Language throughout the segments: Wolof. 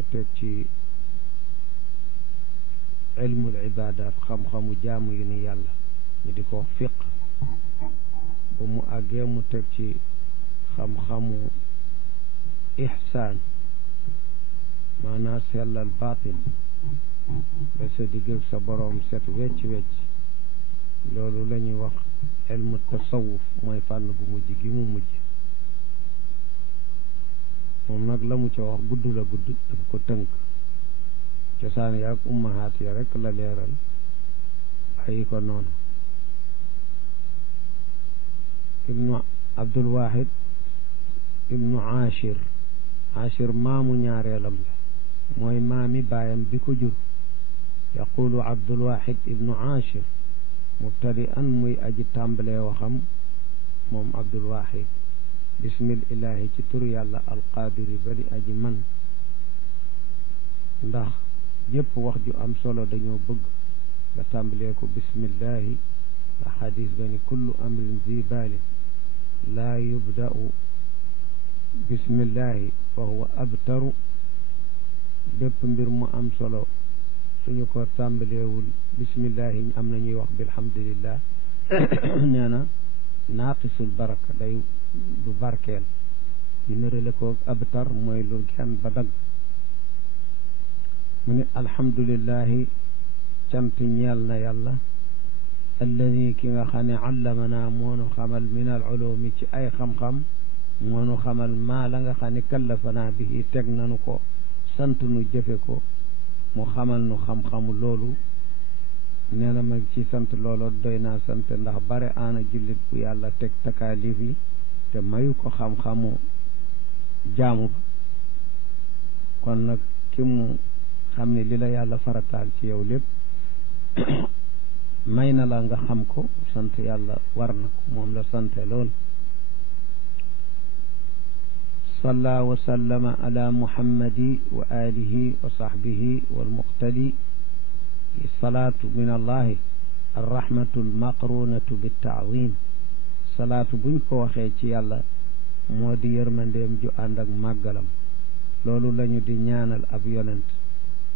mu teg ci ilmul ibadat xam-xamu jaamu yi ni yàlla ñu di ko wax fiq ba mu àggee mu teg ci xam-xamu ihsaan maanaam sellal baatin ba sa digg ak sa boroom set wecc-wecc loolu la ñuy wax ilmu tasawuf mooy fànn bu mujj gi mu mujj moom nag la mu ca wax gudd la gudd daf ko tënk cosaan yaag ummahaat ya rek la leeral bàyyi ko noonu ibnu abdul wahid ibnu achir maamu ñaareelam la mooy maami baayam bi ko jur yaqulu abdul wahid ibnu achir mubtadi an muy aji tàmbalee waxam moom abdul wahid bismillahi ci tur yàlla alqaadiri ba di aji man ndax jëpp wax ju am solo dañoo bëgg nga tàmbalee ko bismillahi ndax xadis ba ni kullu amrin zi baalin laa yubda'u bismillahi fa huwa abtaru bépp mbir mu am solo suñu ko tàmbaleewul bismillahi am na ñuy wax bilhamdulillah nee na naaqisul baraka day du barkeel ñu nërale ko abtar mooy lu genn ba dagg mu ne alhamdulillahi cant ñeel na yàlla alladi ki nga xam ne allamanaa moonu xamal min al ulumi ci ay xam-xam moonu xamal maa la nga xam ne kallafanaa bihi teg nanu ko sant nu jëfe ko mu xamal nu xam-xamu loolu nee na ma ci sant loolu doy naa sant ndax bare aana jullit bu yàlla teg takaalif yi te mayu ko xam-xamu jaamu ba kon nag ki mu xam ne li la yàlla farataal ci yow lépp may na la nga xam ko sant yàlla war na ko moom la sante lool salla wa sallama ala muhammadi wa alihi wa sahbihi walmuqtadi salaatu min allahi arrahmatu almaqrunatu bittaazim salaatu buñ ko waxee ci yàlla moo di yërmandeem ju ànd ak màggalam loolu lañu di ñaanal ab yonent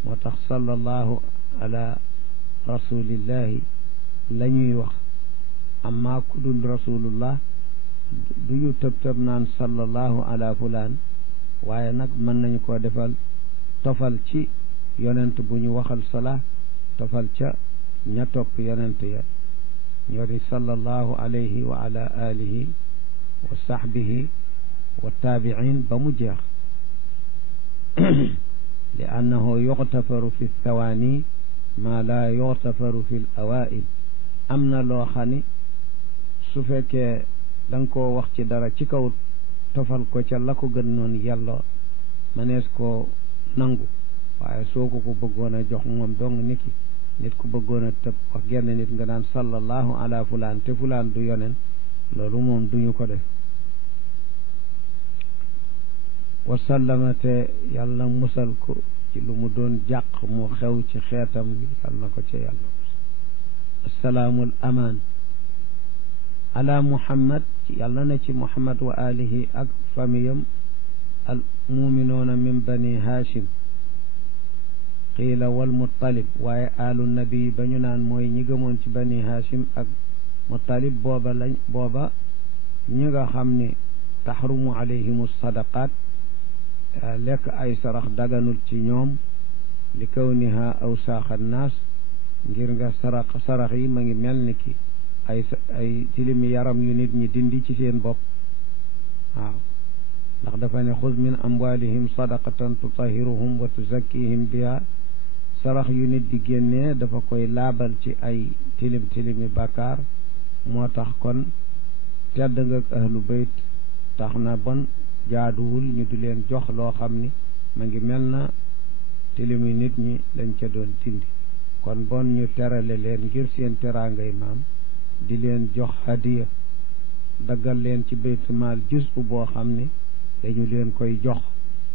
moo tax sallallahu ala rasulillahi la ñuy wax amma ku dul rasulullah du ñu tëb naan sallallahu ala fulaan waaye nag mën nañu koo defal tofal ci yonent bu ñu waxal salaa tofal ca ña topp yonent ya ñoo di sallallahu alayhi wa ala alihi wa sahbihi wa taabiin ba mu jeex li annahu yuxtafaru fi thawaani maa laa yuxtafaru fi l awail am na loo xam ni su fekkee da nga koo wax ci dara ci kaw tofal ko ca la ko gën noonu yàlla mënees koo nangu waaye soo ko bëggoon a jox moom dong niki nit ku bëggoon a tëb wax genn nit nga daan sallallahu ala fulaan te fulaan du yonen loolu moom duñu ko def wasallama te yàlla musal ko ci lu mu doon jàq mu xew ci xeetam bi yàlla na ko ca yàlla assalaamul amaan ala muhammad yàlla na ci muhammad wa alihi ak famiyam al muminoona min bani hashim qiila wal muttalib waaye alu nabi ba ñu naan mooy ñi gëmoon ci bani hashim ak muttalib booba ñi nga xam ne taxrumu alayhimu sadaqaat lekk ay sarax daganul ci ñoom li kawniha awsaaxa naas ngir nga sarax yi ma ngi mel ni ki ay tilimi yaram yu nit ñi dindi ci seen bopp waaw ndax dafa ne xuz min amwalihim sadaqatan tutahiruhum wa tuzakkihim biha sarax yu nit di génnee dafa koy laabal ci ay tilimi bàkkaar moo tax kon tedd nga ak ahlu bayt tax na bon jaaduwul ñu di leen jox loo xam ni ma ngi mel na tilimi nit ñi lañ ca doon dindi kon bon ñu terale leen ngir seen teraangay maam di leen jox hadiya daggal leen ci baytu maal juz boo xam ne dañu leen koy jox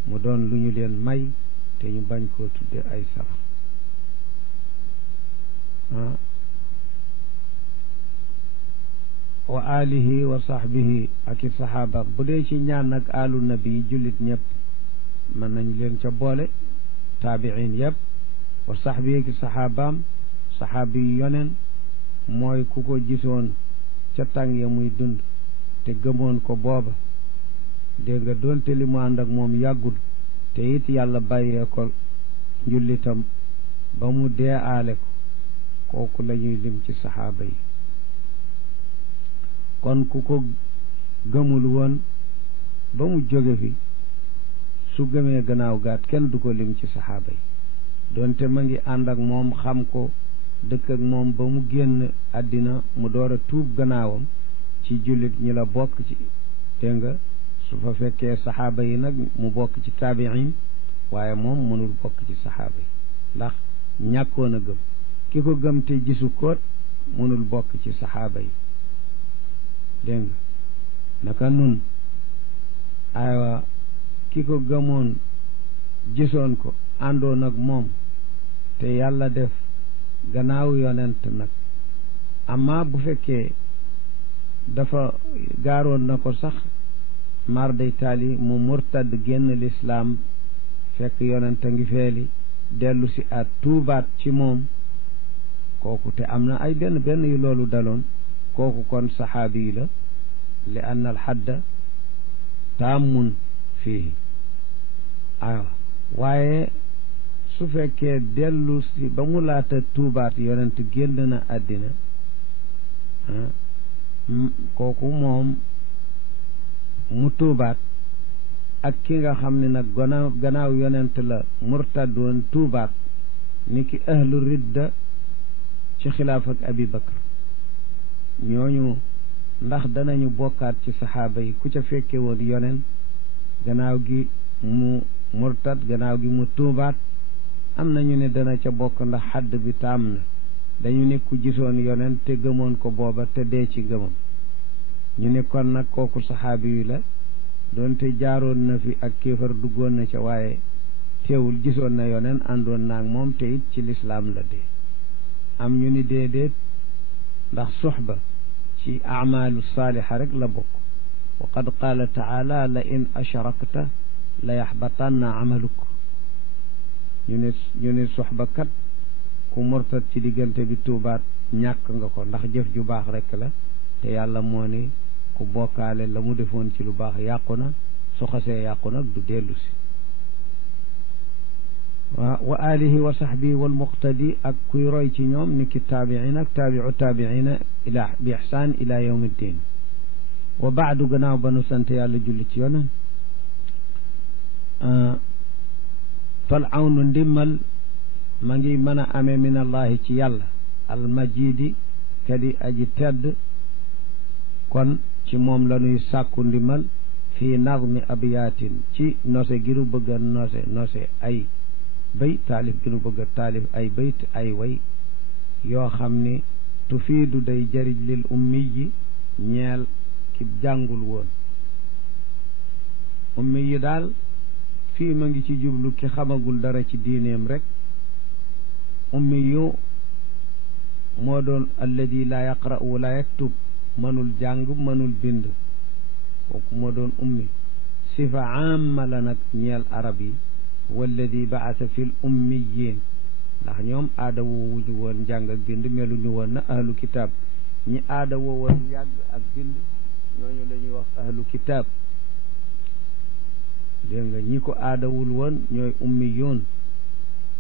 mu doon lu ñu leen may te ñu bañ koo tudde ay sarax wa alihi wa sahbihi ak i sahaaba bu dee ci ñaan nag alu nabi jullit ñëpp mën nañ leen ca boole taabiin yëpp wa saxbi ki saxaabaam saxaabi yonen mooy ku ko gisoon ca tàng ya muy dund te gëmoon ko booba dégg nga doonte li mu ànd ak moom yàggul te it yàlla bàyyee ko njullitam ba mu dee aale ko kooku la ñuy lim ci saxaaba yi kon ku ko gëmul woon ba mu jóge fi su gëmee gannaaw gaat kenn du ko lim ci saxaaba yi doonte ma ngi ànd ak moom xam ko dëkk ak moom ba mu génn àddina mu door a tuub gannaawam ci jullit ñi la bokk ci dégg nga su fa fekkee saxaaba yi nag mu bokk ci taabiin waaye moom mënul bokk ci saxaaba yi ndax ñàkkoon a gëm ki ko gëm te gisu koot mënul bokk ci saxaaba yi dégg nga naka nun aywa ki ko gëmoon gisoon ko àndoon ak moom te yàlla def gannaaw yonent nag amma bu fekkee dafa gaaroon na ko sax mar day taali mu murtad génn lislaam fekk yonent a ngi feeli dellu si at tuubaat ci moom kooku te am na ay benn yu loolu daloon kooku kon saxaabi yi la li ann al xadda taamun fii aywa waaye su fekkee dellu si ba mu laata tuubaat yonent génn na àddina kooku moom mu tuubaat ak ki nga xam ne nag gannaaw yonent la murtad woon tuubaat ni ki ahlu ridda ci xilaaf ak abi bakar ñooñu ndax danañu bokkaat ci saxaaba yi ku ca fekke woon yonent gannaaw gi mu murtad gannaaw gi mu tuubaat am nañu ne dana ca bokk ndax xadd bi taam na dañu ne ku gisoon yonent te gëmoon ko booba te dee ci gëmam ñu ne kon nag kooku saxaabi yu la doonte jaaroon na fi ak kéefar duggoon na ca waaye teewul gisoon na yonent àndoon naag moom te it ci lislaam la dee am ñu ni déedéet ndax suxba ci amaalu saaliha rek la bokk wa qad qaala taala la in ashrakta la yaxbatanna amaluk ñu ne suxba kat ku murtat ci diggante bi tuubaat ñàkk nga ko ndax jëf ju baax rek la te yàlla moo ni ku bokkaale la mu defoon ci lu baax yàqu na su xasee yàqu nag du dellu si wa alihi wa sahbihi wal muqtadi ak kuy roy ci ñoom ni ki taabiin ak taabiu taabiina ila bi ihsaan ila yawmi ddin wa baadu gannaaw ba nu sant yàlla julli ci yona fal awnu ndimmal ma ngi mën a amee min allahi ci yàlla almajidi kadi aji tedd kon ci moom la ñuy sàkku ndimbal fii nazmi abiyaatin ci nose giru bëgg a nose ay bayt taalif giru bëgg a taalif ay bayt ay way yoo xam ni tufiidu day jëriñ lil ummi yi ñeel ki jàngul woon ummi yi daal fii ma ngi ci jublu ki xamagul dara ci diineem rek ummi yu moo doon alladi laa yaqra'u wa laa yaktub mënul jàng mënul bind kooku moo doon ummi sifa amma la nag ñeel arab yi walladi baasa fil ummiyin ndax ñoom aada woowuñu woon jàng ak bind meluñu woon na ahlu kitaab ñi aada woo woon yàgg ak bind ñooñu la ñuy wax ahlu kitaab dégg nga ñi ko aadawul woon ñooy ummiyun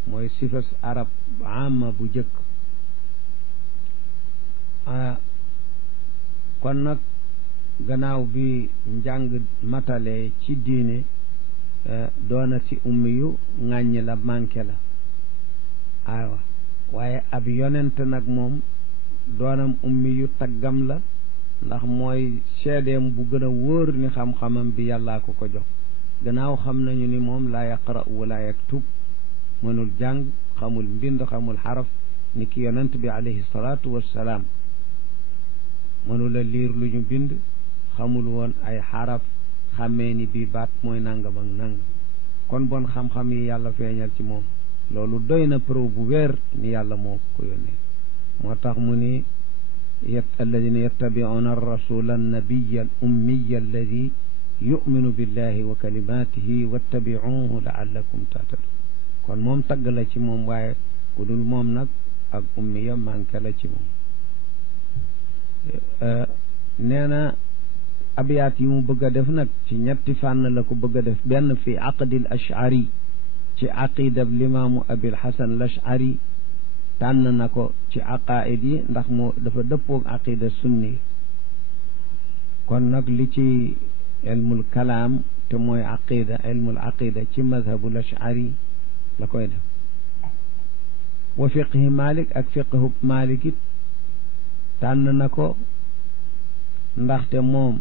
mooy sifas arab amma bu jëkk kon nag gannaaw bi njàng matale ci diine doona ci ummi yu ŋàññi la manqué la aywa waaye ab yonent nag moom doonam ummi yu taggam la ndax mooy seedeem bu gën a wóor ni xam-xamam bi yàllaa ko jox gannaaw xam nañu ni moom laa yaqra wala yaktub mënul jàng xamul mbind xamul xaraf ni ki yonent bi alayhi salaatu wassalaam mënula liir lu ñu bind xamul woon ay xaraf xàmmee ni bii baat mooy nangam ak nangam kon bon xam-xam yi yàlla feeñal ci moom loolu doy na preuve bu wér ni yàlla moo ko yónnee moo tax mu ni alladina yattabi'una ar-rasula an-nabiyya al-ummiyya alladi yuminu billahi wa kalimatihi wattabi'uhu la'allakum tahtadun kon moom tagg la ci moom waaye ku dul moom nag ak ummiya manqué la ci moom nee na abiyaat yi mu bëgg a def nag ci ñetti fànn la ko bëgg a def benn fi aqdil ashari ci aqidab limaamu abil hasan al ashari tànn na ko ci aqaid yi ndax moo dafa dëppoog aqida sunni kon nag li ci ilmul kalaam te mooy aqida ilmul aqida ci madhabul ashari la koy def wa fiqhi malik ak fiqhu malik it tànn na ko ndaxte moom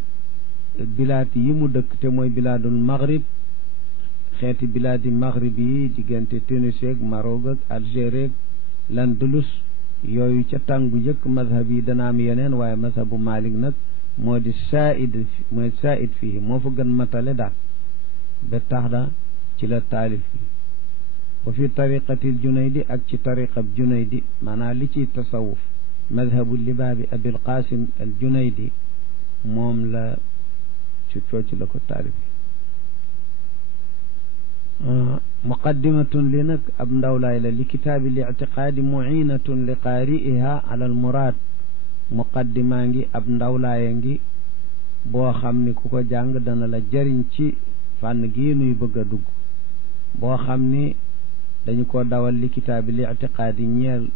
bilaad yi mu dëkk te mooy bilaadul maghrib xeeti bilaadi maghrib yi diggante Tunisie ak Maroc ak Algérie ak l'Andalus yooyu ca tàngu jëkk mazhab yi dana am yeneen waaye mazhabu Malik nag moo di said mooy said fii moo fa gën matale daal ba tax na ci la taalif bi wa fi tariqatil Junaydi ak ci tariqab Junaydi maanaam li ciy tasawuf mazhabu libaabi abil qasim al Junaydi moom la ci cooci la ko taalif muqaddimatun li nag ab ndawlaay la li kitaabi li ictiqaadi muinatun li qaari'iha ala al muraad muqaddimaa ngi ab ndawlaaya ngi boo xam ni ku ko jàng dana la jëriñ ci fànn gii nuy bëgg a dugg boo xam ni dañu ko dawal li kitaabi li ictiqaadi ñeel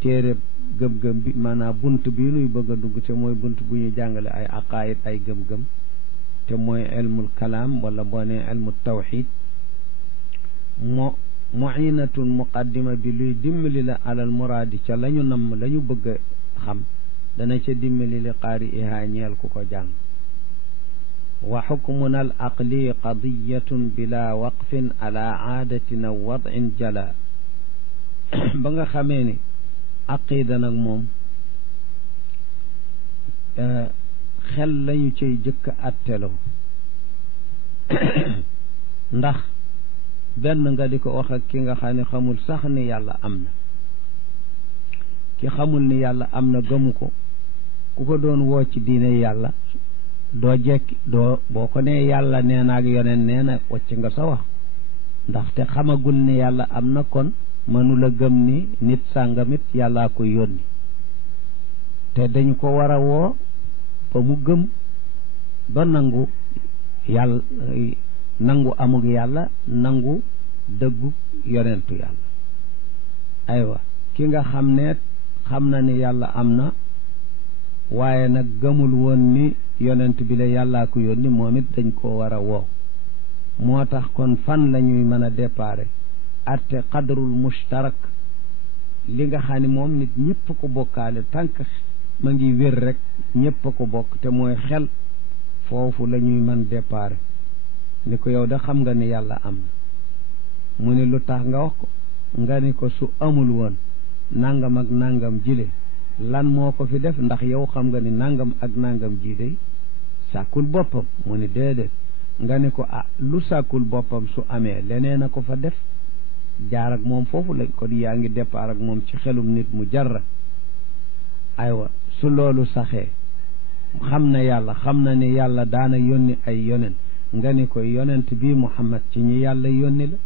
téere gëm-gëm bi maanaam bunt bii nuy bëgg a dugg te mooy bunt bu ñu jàngale ay aqaayid ay gëm-gëm te mooy ilmul kalaam wala boo nee ilmu tawxid muinatun muqaddima bi luy dimbali la alal muraadi ca la ñu namm la ñu bëgg a xam dana ca dimbali li qaari ihaa ñeel ku ko jàng wa xukmuna al aqli qadiyatun bila waqfin ala aadatin aw wadin jala ba nga xamee ni aqida nag moom xel lañu cay jëkk atteloo ndax benn nga di ko wax ak ki nga xam ne xamul sax ni yàlla am na ki xamul ni yàlla am na gëmu ko ku ko doon woo ci diine yàlla doo jekki doo boo ko nee yàlla nee na ak yoneen nee na wacc nga sa wax ndaxte xamagul ni yàlla am na kon mënula gëm ni nit sàngamit yàllaa ko yónni te dañu ko war a woo ba mu gëm ba nangu yàlla nangu amug yàlla nangu dëggu yonentu yàlla aywa ki nga xam ne xam na ni yàlla am na waaye nag gëmul woon ni yonent bi la yàllaa ko yónni moom it dañ koo war a woo moo tax kon fan la ñuy mën a déparé atte qadrul mushtarak li nga xam ne moom nit ñëpp ko bokkaale tànk ma ngi wér rek ñëpp ko bokk te mooy xel foofu la ñuy mën déparé ni ko yow da xam nga ni yàlla am na mu ni lu tax nga wax ko nga ni ko su amul woon nangam ak nangam jile lan moo ko fi def ndax yow xam nga ni nangam ak nangam ji day sàkkul boppam mu ni déedéet nga ni ko lu sàkkul boppam su amee leneen a ko fa def jaar ak moom foofu lañ ko di yaa ngi départ ak moom ci xelum nit mu jarra aywa su loolu saxee xam na yàlla xam na ni yàlla daana yónni ay yonen nga ni ko yonent bii Muhammad ci ñi yàlla yónni la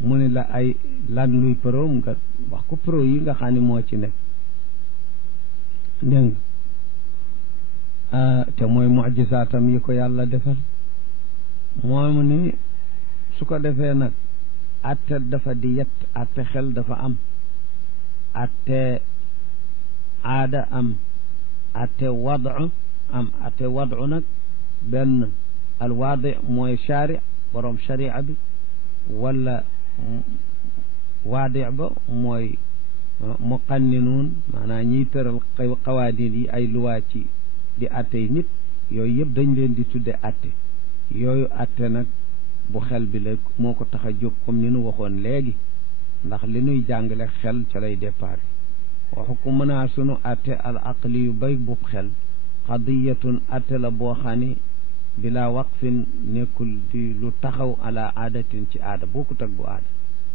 mu ni la ay lan luy pro nga wax ko pro yi nga xam ne moo ci nekk dégg nga te mooy mujisaatam yi ko yàlla defal moom ni su ko defee nag atte dafa di yett atte xel dafa am atte aada am atte wadu am atte wadu nag benn alwaadi mooy shari borom sharia bi wala waadi ba mooy muqanninuun maanaam ñiy tëral xawaadin yi ay luwaa ci di atte yi nit yooyu yëpp dañ leen di tudde atte yooyu atte nag bu xel bi la moo ko tax a jóg comme ni nu waxoon léegi ndax li nuy jàngale xel ca lay départ waxu ko mën a sunu atte al aqli yu bay bub xel qadiyatun atte la boo xam ni bila waqfin nekkul di lu taxaw ala aadatin ci aada bokkut ak bu aada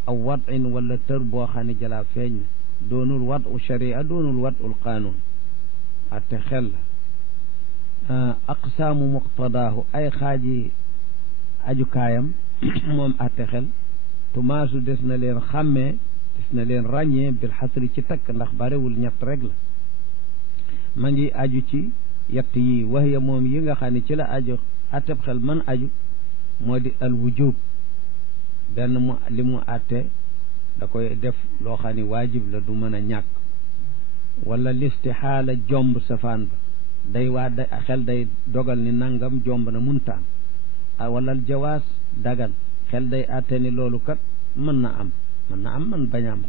aw wadin wala tër boo xam ne jalaa feeñ na doonul wadu sharia doonul wadul qaanuun atte xel la aqsaamu muqtadaahu ay xaaji ajukaayam moom atte xel tumaasu des na leen xàmmee des na leen ràññee bil xasri ci takk ndax barewul ñett rek la ma ngi aju ci yett yi waxya moom yi nga xam ne ci la aju atteb xel man aju moo di al wujub benn mu li mu atte da koy def loo xam ne waajib la du mën a ñàkk wala listixaala jomb safaan ba day waa xel day dogal ni nangam jomb na muntaan wala al jawaas dagan xel day atte ni loolu kat mën na am man bañ a am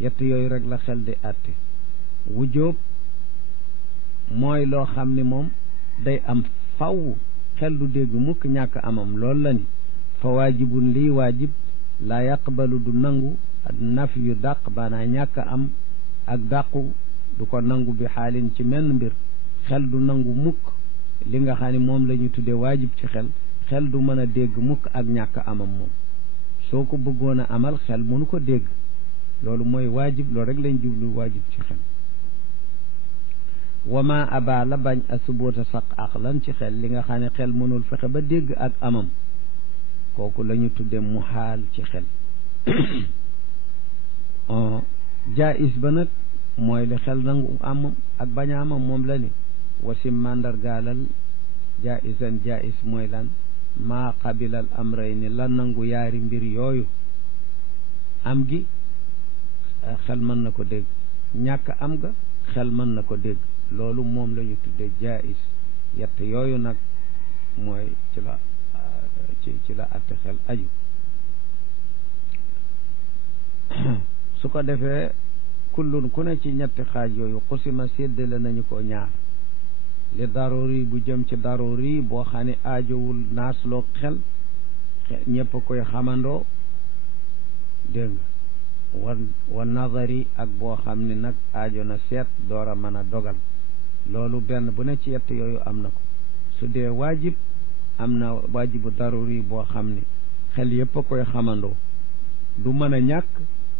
yett yooyu rek la xel di atte wujub mooy loo xam ni moom day am faw xel du dégg mukk ñàkk amam loolu la ni fa waajibun lii waajib laa yaqbalu du nangu naf yu dàq baanaa ñàkk am ak dàqu du ko nangu bi xaalin ci menn mbir xel du nangu mukk li nga xam ne moom la ñu tuddee waajib ci xel du mën a dégg mukk ak ñàkk amam moom soo ko bëggoon a amal xel mënu ko dégg loolu mooy waajib loolu rek lañ jublu waajib ci xel wama aba la bañ a suboota saq aqlan ci xel li nga xam ne xel mënul fexe ba dégg ak amam kooku la ñu tudde muhaal ci xel jaais ba nag mooy li xel nangu am ak bañ a amam moom la ni wasim mandargaalal jaisan jais mooy lan maa qabilal amrayni la nangu yaari mbir yooyu am gi xel mën na ko dégg ñàkk am ga xel mën na ko dégg loolu moom la ñu tudde jais yett yooyu nag mooy ci la atte xel aju su ko defee kullun ku ne ci ñetti xaaj yooyu xusima séddale nañu ko ñaar li daruri bu jëm ci daruri boo xam ne aajowul naasloo xel ñëpp koy xamandoo dégg nga wa nazari ak boo xam ne nag aajo na seet door a mën a dogal loolu benn bu ne ci yett yooyu am na ko su dee waajib am na waajibu daruri boo xam ne xel yëpp a koy xamandoo du mën a ñàkk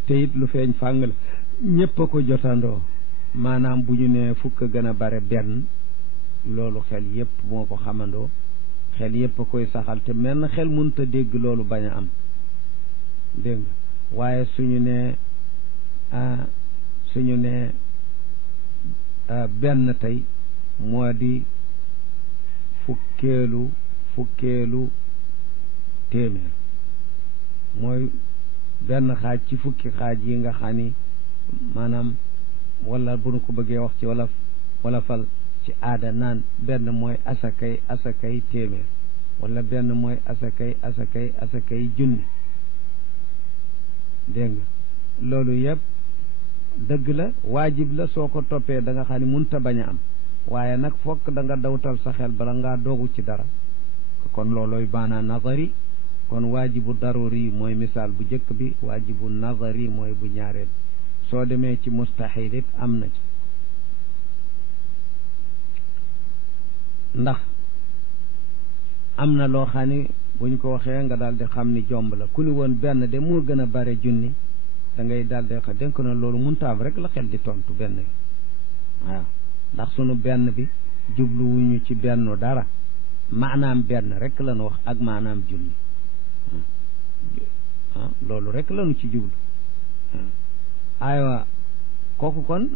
te it lu feeñ fàng la ñëpp a ko jotandoo maanaam bu ñu nee fukk gën a bare benn loolu xel yëpp moo ko xamandoo xel yëpp a koy saxal te mel na xel mënut a dégg loolu bañ a am dégg nga waaye suñu nee benn tey moo di fukkeelu téeméer mooy benn xaaj ci fukki xaaj yi nga xam ni maanaam wala bu nu ko bëggee wax ci wala fal ci aada naan benn mooy asakay téeméer wala benn mooy asakay junni dégg nga loolu yëpp dëgg la waajib la soo ko toppee da nga xam ne munta bañ a am waaye nag fokk da nga dawtal sa xel bala ngaa doogu ci dara kon loolooy baana nazari kon waajibu daruri mooy misaal bu jëkk bi waajibu nazari mooy bu ñaareel soo demee ci mustahil it am na ci ndax am na loo xam ni bu ñu ko waxee nga daal di xam ni jomb la ku ni woon benn de moo gën a bare junni da ngay daal di wax dénk na loolu muntaam rek la xel di tontu benn yoon waaw ndax sunu benn bi jubluwuñu ci benn dara maanaam benn rek lañu wax ak maanaam junni loolu rek lañu ci jublu aywa kooku kon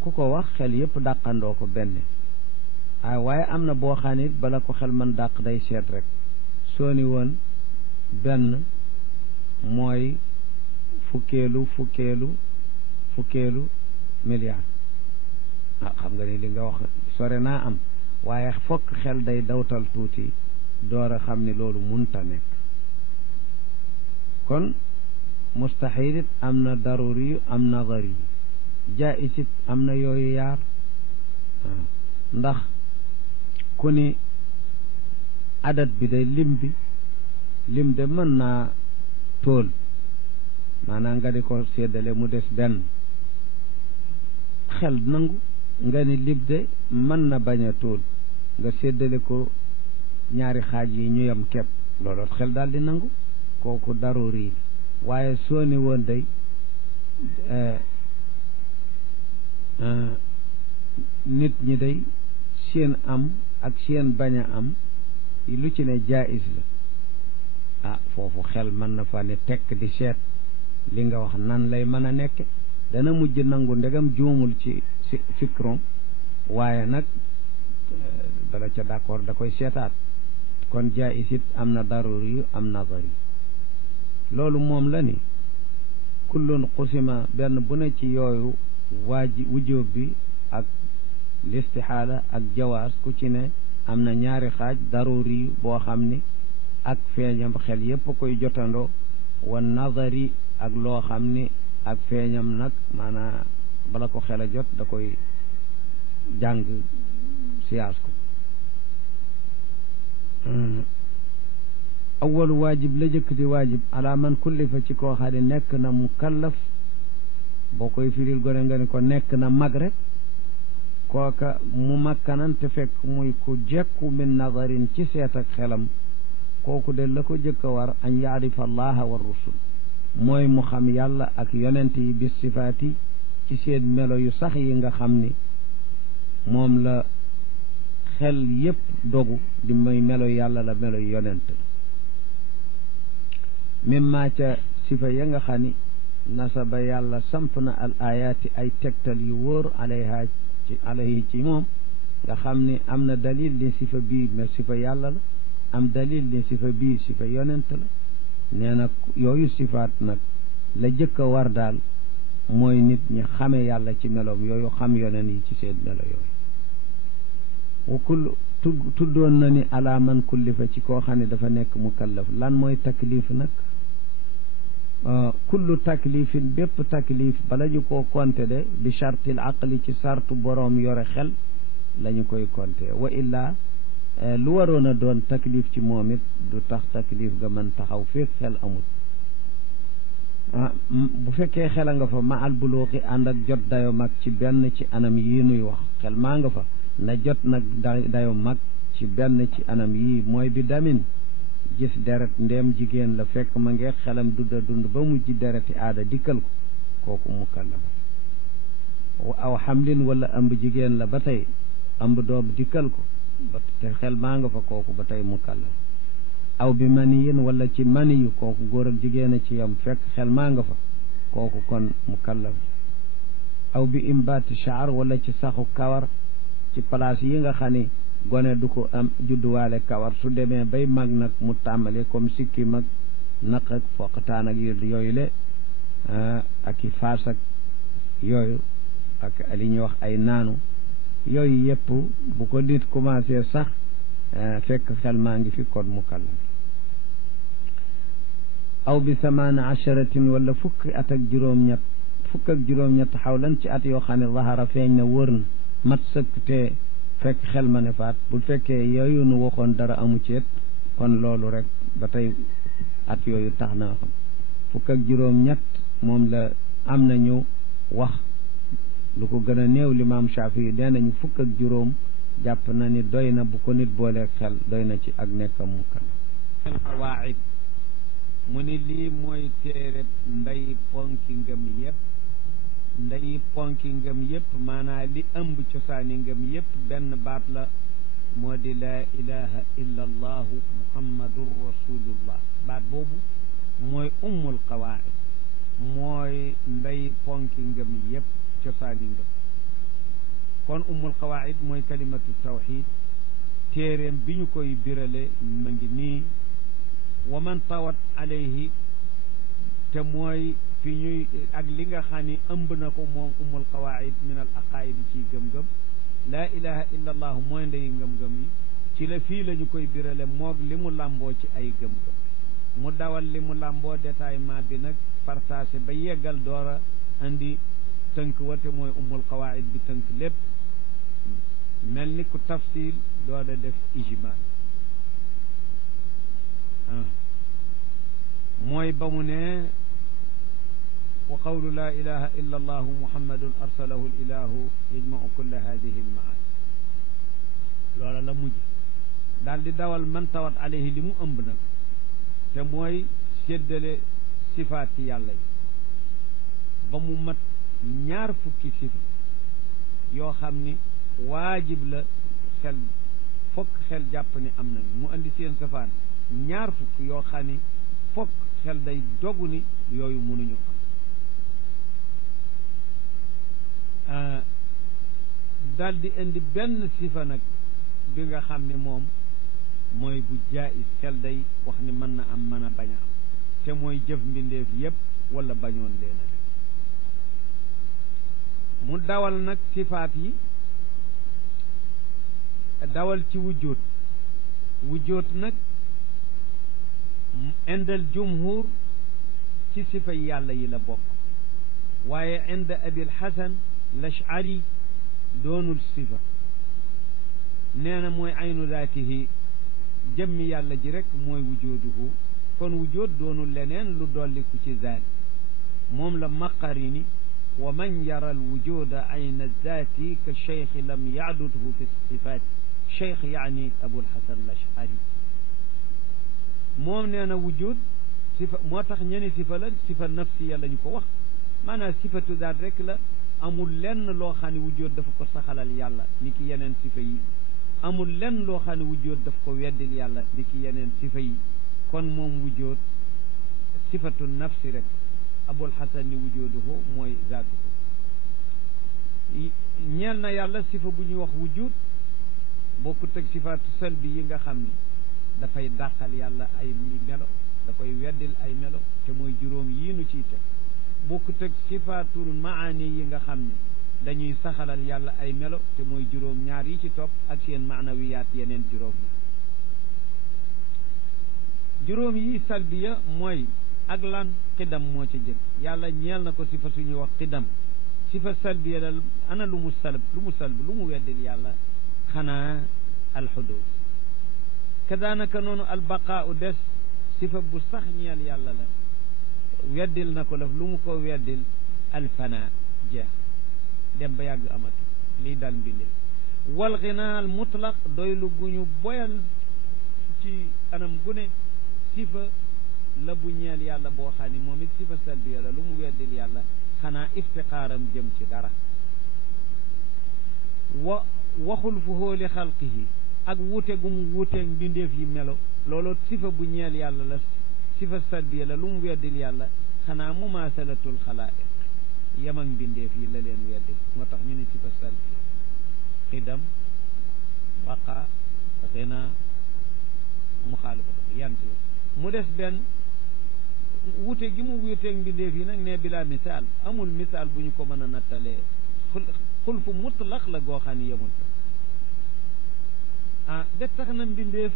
ku ko wax xel yëpp dàqandoo ko benn waaye am na boo xam ne bala ko xel man dàq day seet rek soo ni woon benn mooy fukkeelu milliard xam nga ni li nga wax sore naa am waaye fokk xel day dawtal tuuti door a xam ni loolu munta nekk kon mustahil it am na daruri yu am nazari yu jaais it am na yooyu yaar ndax ku ni adat bi day lim de mën naa tool maanaam nga di ko séddale mu des benn xel nangu nga ni lim de mën na bañ a tool nga séddale ko ñaari xaaj yi ñu yem kepp loolu xel daal di nangu kooku daruri waaye soo ni woon day nit ñi day seen am ak seen bañ a am lu ci ne jaayis la ah foofu xel mën na fa ne tekk di seet li nga wax nan lay mën a nekke dana mujj nangu ndegam juumul ci fikron waaye nag dala ca d'accord da koy seetaat kon jaayis it am na daruri yu am nazari loolu moom la ni kullun qusima benn bu ne ci yooyu wujub bi ak listixaala ak jawaas ku ci ne am na ñaari xaaj daruri boo xam ni ak feeñam xel yépp koy jotandoo wa nazari ak loo xam ni ak feeñam nag maanaam bala ko xel a jot da koy jàng siyaas ko awalu waajib la jëkk di waajib ala man kullifa ci koo xam ne nekk na mukallaf boo koy firil gone nga ni ko nekk na mag rek kooka mu makkanan te fekk muy ku jekku min nazarin ci seet ak xelam kooku de la ko jëkk a war an yaarifa allaha wa rusul mooy mu xam yàlla ak yonent yi bis sifaati ci seen melo yu sax yi nga xam ni moom la xel yépp dogu di may melo yàlla la melo yonent mimma ca sifa ya nga xam ni nasaba yàlla samp na al ayaati ay tegtal yu wóor alayhi ci moom nga xam ni am na dalil li sifa bii mais sifa yàlla la am dalil li sifa bii sifa yonent la nee na yooyu sifaat nag la jëkk a war daal mooy nit ñi xame yàlla ci meloom yooyu xam yonent yi ci seen melo yooyu wa kull tuddoon na ni ala man kullifa ci koo xam ne dafa nekk mukallaf lan mooy taklif nag kullu taklifin bépp taklif bala ñu koo konte de bi chartil aqli ci sartu boroom yore xel la ñu koy konte wa illaa lu waroon a doon taklif ci moom it du tax taklif ga mën taxaw féeg xel amul bu fekkee xel a nga fa ma al buluuxi ànd ak jot dayo mag ci benn ci anam yii nuy wax xel maa nga fa na jot nag dayo mag ci benn ci anam yii mooy bi damin gis deret ndéem jigéen la fekk ma ngi xelam dunda dund ba mujj dereti aada dikkal ko kooku mukallaf aw xamlin wala ëmb jigéen la ba tey ëmb doom dikkal ko te xel maa nga fa kooku ba tey mukallaf aw bi maniyin wala ci maniyu kooku góor ak jigéen a ci yam fekk xel maa nga fa kooku kon mukallaf aw bi imbaati shaar wala ci saxu kawar ci place yi nga xam ni gone du ko am judduwaale kawar su demee bay mag nag mu tàmbale comme sikki mag naq ak foqataan ak yooyu le ak i faas ak yooyu ak li ñuy wax ay naanu yooyu yëpp bu ko nit commencé sax fekk xel maa ngi fi kon mukallaf aw bi samaana acharatin wala fukk ak juróom-ñett xawlan ci at yoo xam ne zahara feeñ na wër na mat sëkk te fekk xel ma ne faat bu fekkee yooyu nu waxoon dara amu ceet kon loolu rek ba tey at yooyu tax na xam fukk ak juróom-ñett moom la am na ñu wax lu ko gën a néew limaam Shaafi nee nañu fukk ak juróom jàpp na ni doy na bu ko nit booleeg xel doy na ci ak nekkam mukallaf xawaid mu ni lii mooy téereb nday ponki ngëm yépp nday ponki ngëm yépp maanaa li ëmb cosaani ngëm yépp benn baat la moo di laa ilaha illa allahu muhammadun rasulullah baat boobu mooy ummul qawaid mooy nday ponki ngëm yépp cosaani ngëm kon ummul qawaid mooy kalimatu tawxid téeréem bi ñu koy birale ma ngi nii wa man tawat alayhi te mooy fi ñuy ak li nga xam ni ëmb na ko moom ummul qawaid min al aqaid ci gëm-gëm laa ilaha illa allah mooy ndey ngëm-ngëm yi ci la fii la ñu koy birale moog li mu làmboo ci ay gëm-gëm mu dawal li mu làmboo détaillement bi nag partagé ba yeggal doora andi tënk wate mooy ummul qawaid bi tënk lépp mel ni ku tafsil dooda def ijmal mooy ba mu ne wa qawlu laa ilaha illa allahu muhammadun arsalahu l ilahu yajmau kulla hadihi l maani loola la mujj daal di dawal man tawat alayhi li mu ëmb nag te mooy séddale sifaat ci yàlla yi ba mu mat ñaar fukki sifa yoo xam ni waajib la xel fokk xel jàpp ni am nañu mu andi seen safaan ñaar fukk yoo xam ni fokk xel day dogu ni yooyu mënuñu am daal di indi benn sifa nag bi nga xam ne moom mooy bu jaayis xel day wax ni mën na am mën a bañ a am te mooy jëf mbindeef yépp wala bañoon leen a def mu dawal nag sifaat yi dawal ci wujjóot wujjóot nag indal jumhur ci sifa yàlla yi la bokk waaye inda abil hasan lashari doonul sifa nee na mooy aynu zaatihi jëmmi yàlla ji rek mooy wujooduhu kon wujood doonul leneen lu dolliku ci zaat moom la maqarini wa man yara al wujuda ayna zaati ka cheikh lam yaadudhu fi sifaat cheikh yaani abul hasan lashari moom nee na wujud sifa moo tax ñeni sifa la sifa nafsiya la ñu ko wax maanaam sifatu zaat rek la amul lenn loo xam ne wujud dafa ko saxalal yàlla ni ki yeneen sifa yi amul lenn loo xam ne wujud daf ko weddil yàlla ni ki yeneen sifa yi kon moom wujud sifatu nafsi rek abul hasan ni wujuduhu mooy zaatuhu ñeel na yàlla sifa bu ñuy wax wujud bokkut ak sifaatu salbi yi nga xam ni dafay dàqal yàlla ay melo da koy weddil ay melo te mooy juróom yii nu ciy teg bokkut ak sifaatul maani yi nga xam ne dañuy saxalal yàlla ay melo te mooy juróom ñaar yi ci topp ak seen maanawiyaat yeneen juróom juróom yi salbiya mooy ak lan xidam moo ca jëkk yàlla ñeel na ko sifa suñuy wax xidam sifa salbiya la ana lu mu salb lu mu weddil yàlla xanaa alxudud kadaanaka noonu albaqaa u des sifa bu sax ñeel yàlla la weddil na ko laf lu mu ko weddil alfana jeex dem ba yàgg amatu lii dal mbindee wal xinaal mutlaq doylu gu ñu boyal ci anam gu ne sifa la bu ñeel yàlla boo xam ni moom it sifa salbiya la lu mu weddil yàlla xanaa iftiqaaram jëm ci dara waxul fu hóoli xalqihi ak wuute gu mu wuuteeg mbindeef yi melo loolu sifa bu ñeel yàlla la sifa salbiya la lu mu weddil yàlla xanaa mumaasalatul xalaa'iq yem ak mbindeef yi la leen weddil moo tax ñu ne sifa salbiya xidam baqa xina muxaalifatu yant la mu des benn wuute gi mu wuuteeg mbindeef yi nag ne bila misaal amul misaal bu ñu ko mën a nattalee xulfu mutlaq la goo xam ne yemul de tax na mbindeef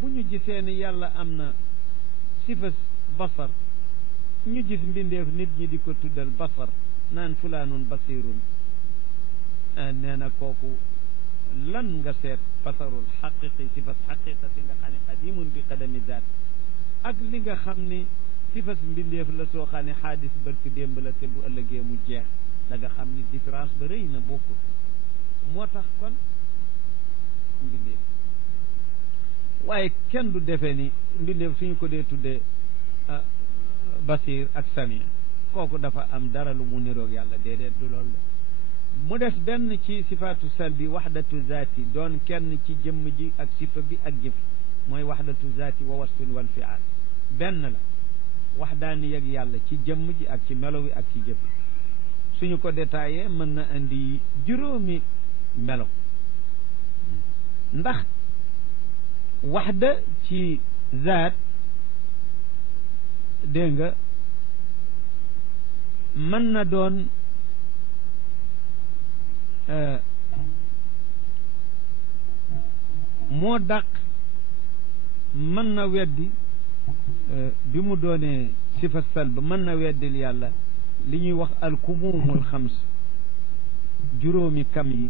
bu ñu gisee ni yàlla am na sifa basar ñu gis mbindeef nit ñi di ko tuddal basar naan fulaanun basirun nee na kooku lan nga seet basarul xaqiqi sifas xaqiqati nga xam ne qadimun bi qadami zaat ak li nga xam ni sifas mbindeef la soo xam ne xaadis barki démb la te bu ëllëgee mu jeex da nga xam ni différence ba rëy na bokkul moo tax kon mbindeef waaye kenn du defee ni mbindeef suñu ko dee tuddee basir ak samia kooku dafa am dara lu mu niroog yàlla déedéet du loolu la mu des benn ci sifaatu salbi waxdatu zaati doon kenn ci jëmm ji ak sifa bi ak jëf mooy waxdatu zaati wa wasfin wal fiaal benn la waxdaani yeg yàlla ci jëmm ji ak ci melo wi ak ci jëf suñu ko détaillé mën na indi juróomi melo ndax waxda ci zaat dégg nga mën na doon moo dàq mën na weddi bi mu doonee sifa salb mën na weddil yàlla li ñuy wax alkumumul xams juróomi kam yi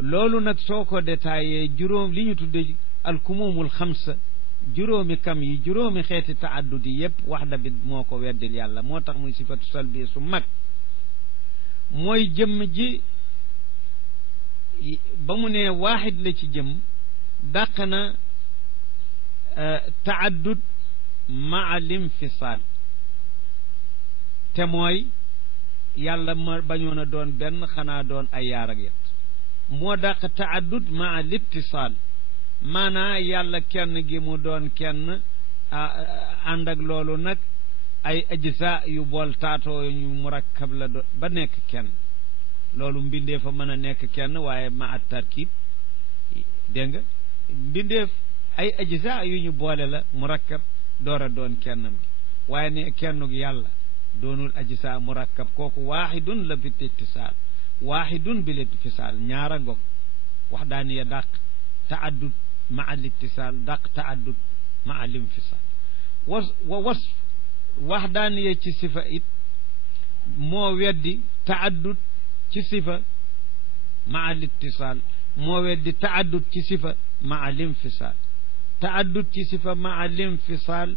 loolu nag soo ko détaillé juróom li ñu tudde alkumumul xamsa juróomi kam yi juróomi xeeti taaddudi yépp waxda bi moo ko weddil yàlla moo tax muy sifatu salbi su mag mooy jëmm ji ba mu ne waaxid la ci jëm dàq na taaddud maa linfisaal te mooy yàlla ma bañoon a doon benn xanaa doon ay yaar ak yett moo dàq taaddud maa littisaal maanaa yàlla kenn gi mu doon kenn ànd ak loolu nag ay ajsa yu bool taatoo ñu murakkab la do ba nekk kenn loolu mbindeef a mën a nekk kenn waaye ma at tarkib dégg nga mbindeef ay ajsa yu ñu boole la murakkab door a doon kennam gi waaye ne kennug yàlla doonul ajsa murakkab kooku waaxidun la bi ittisaal waaxidun bil ittisaal ñaara ngog wax daani ya dàq taaddud ma al ittisaal dàq taaddud ma al infisaal wa wasf wax daaniye ci sifa it moo weddi taaddud ci sifa ma al ittisaal moo weddi taaddud ci sifa ma al infisaal taaddud ci sifa ma al infisaal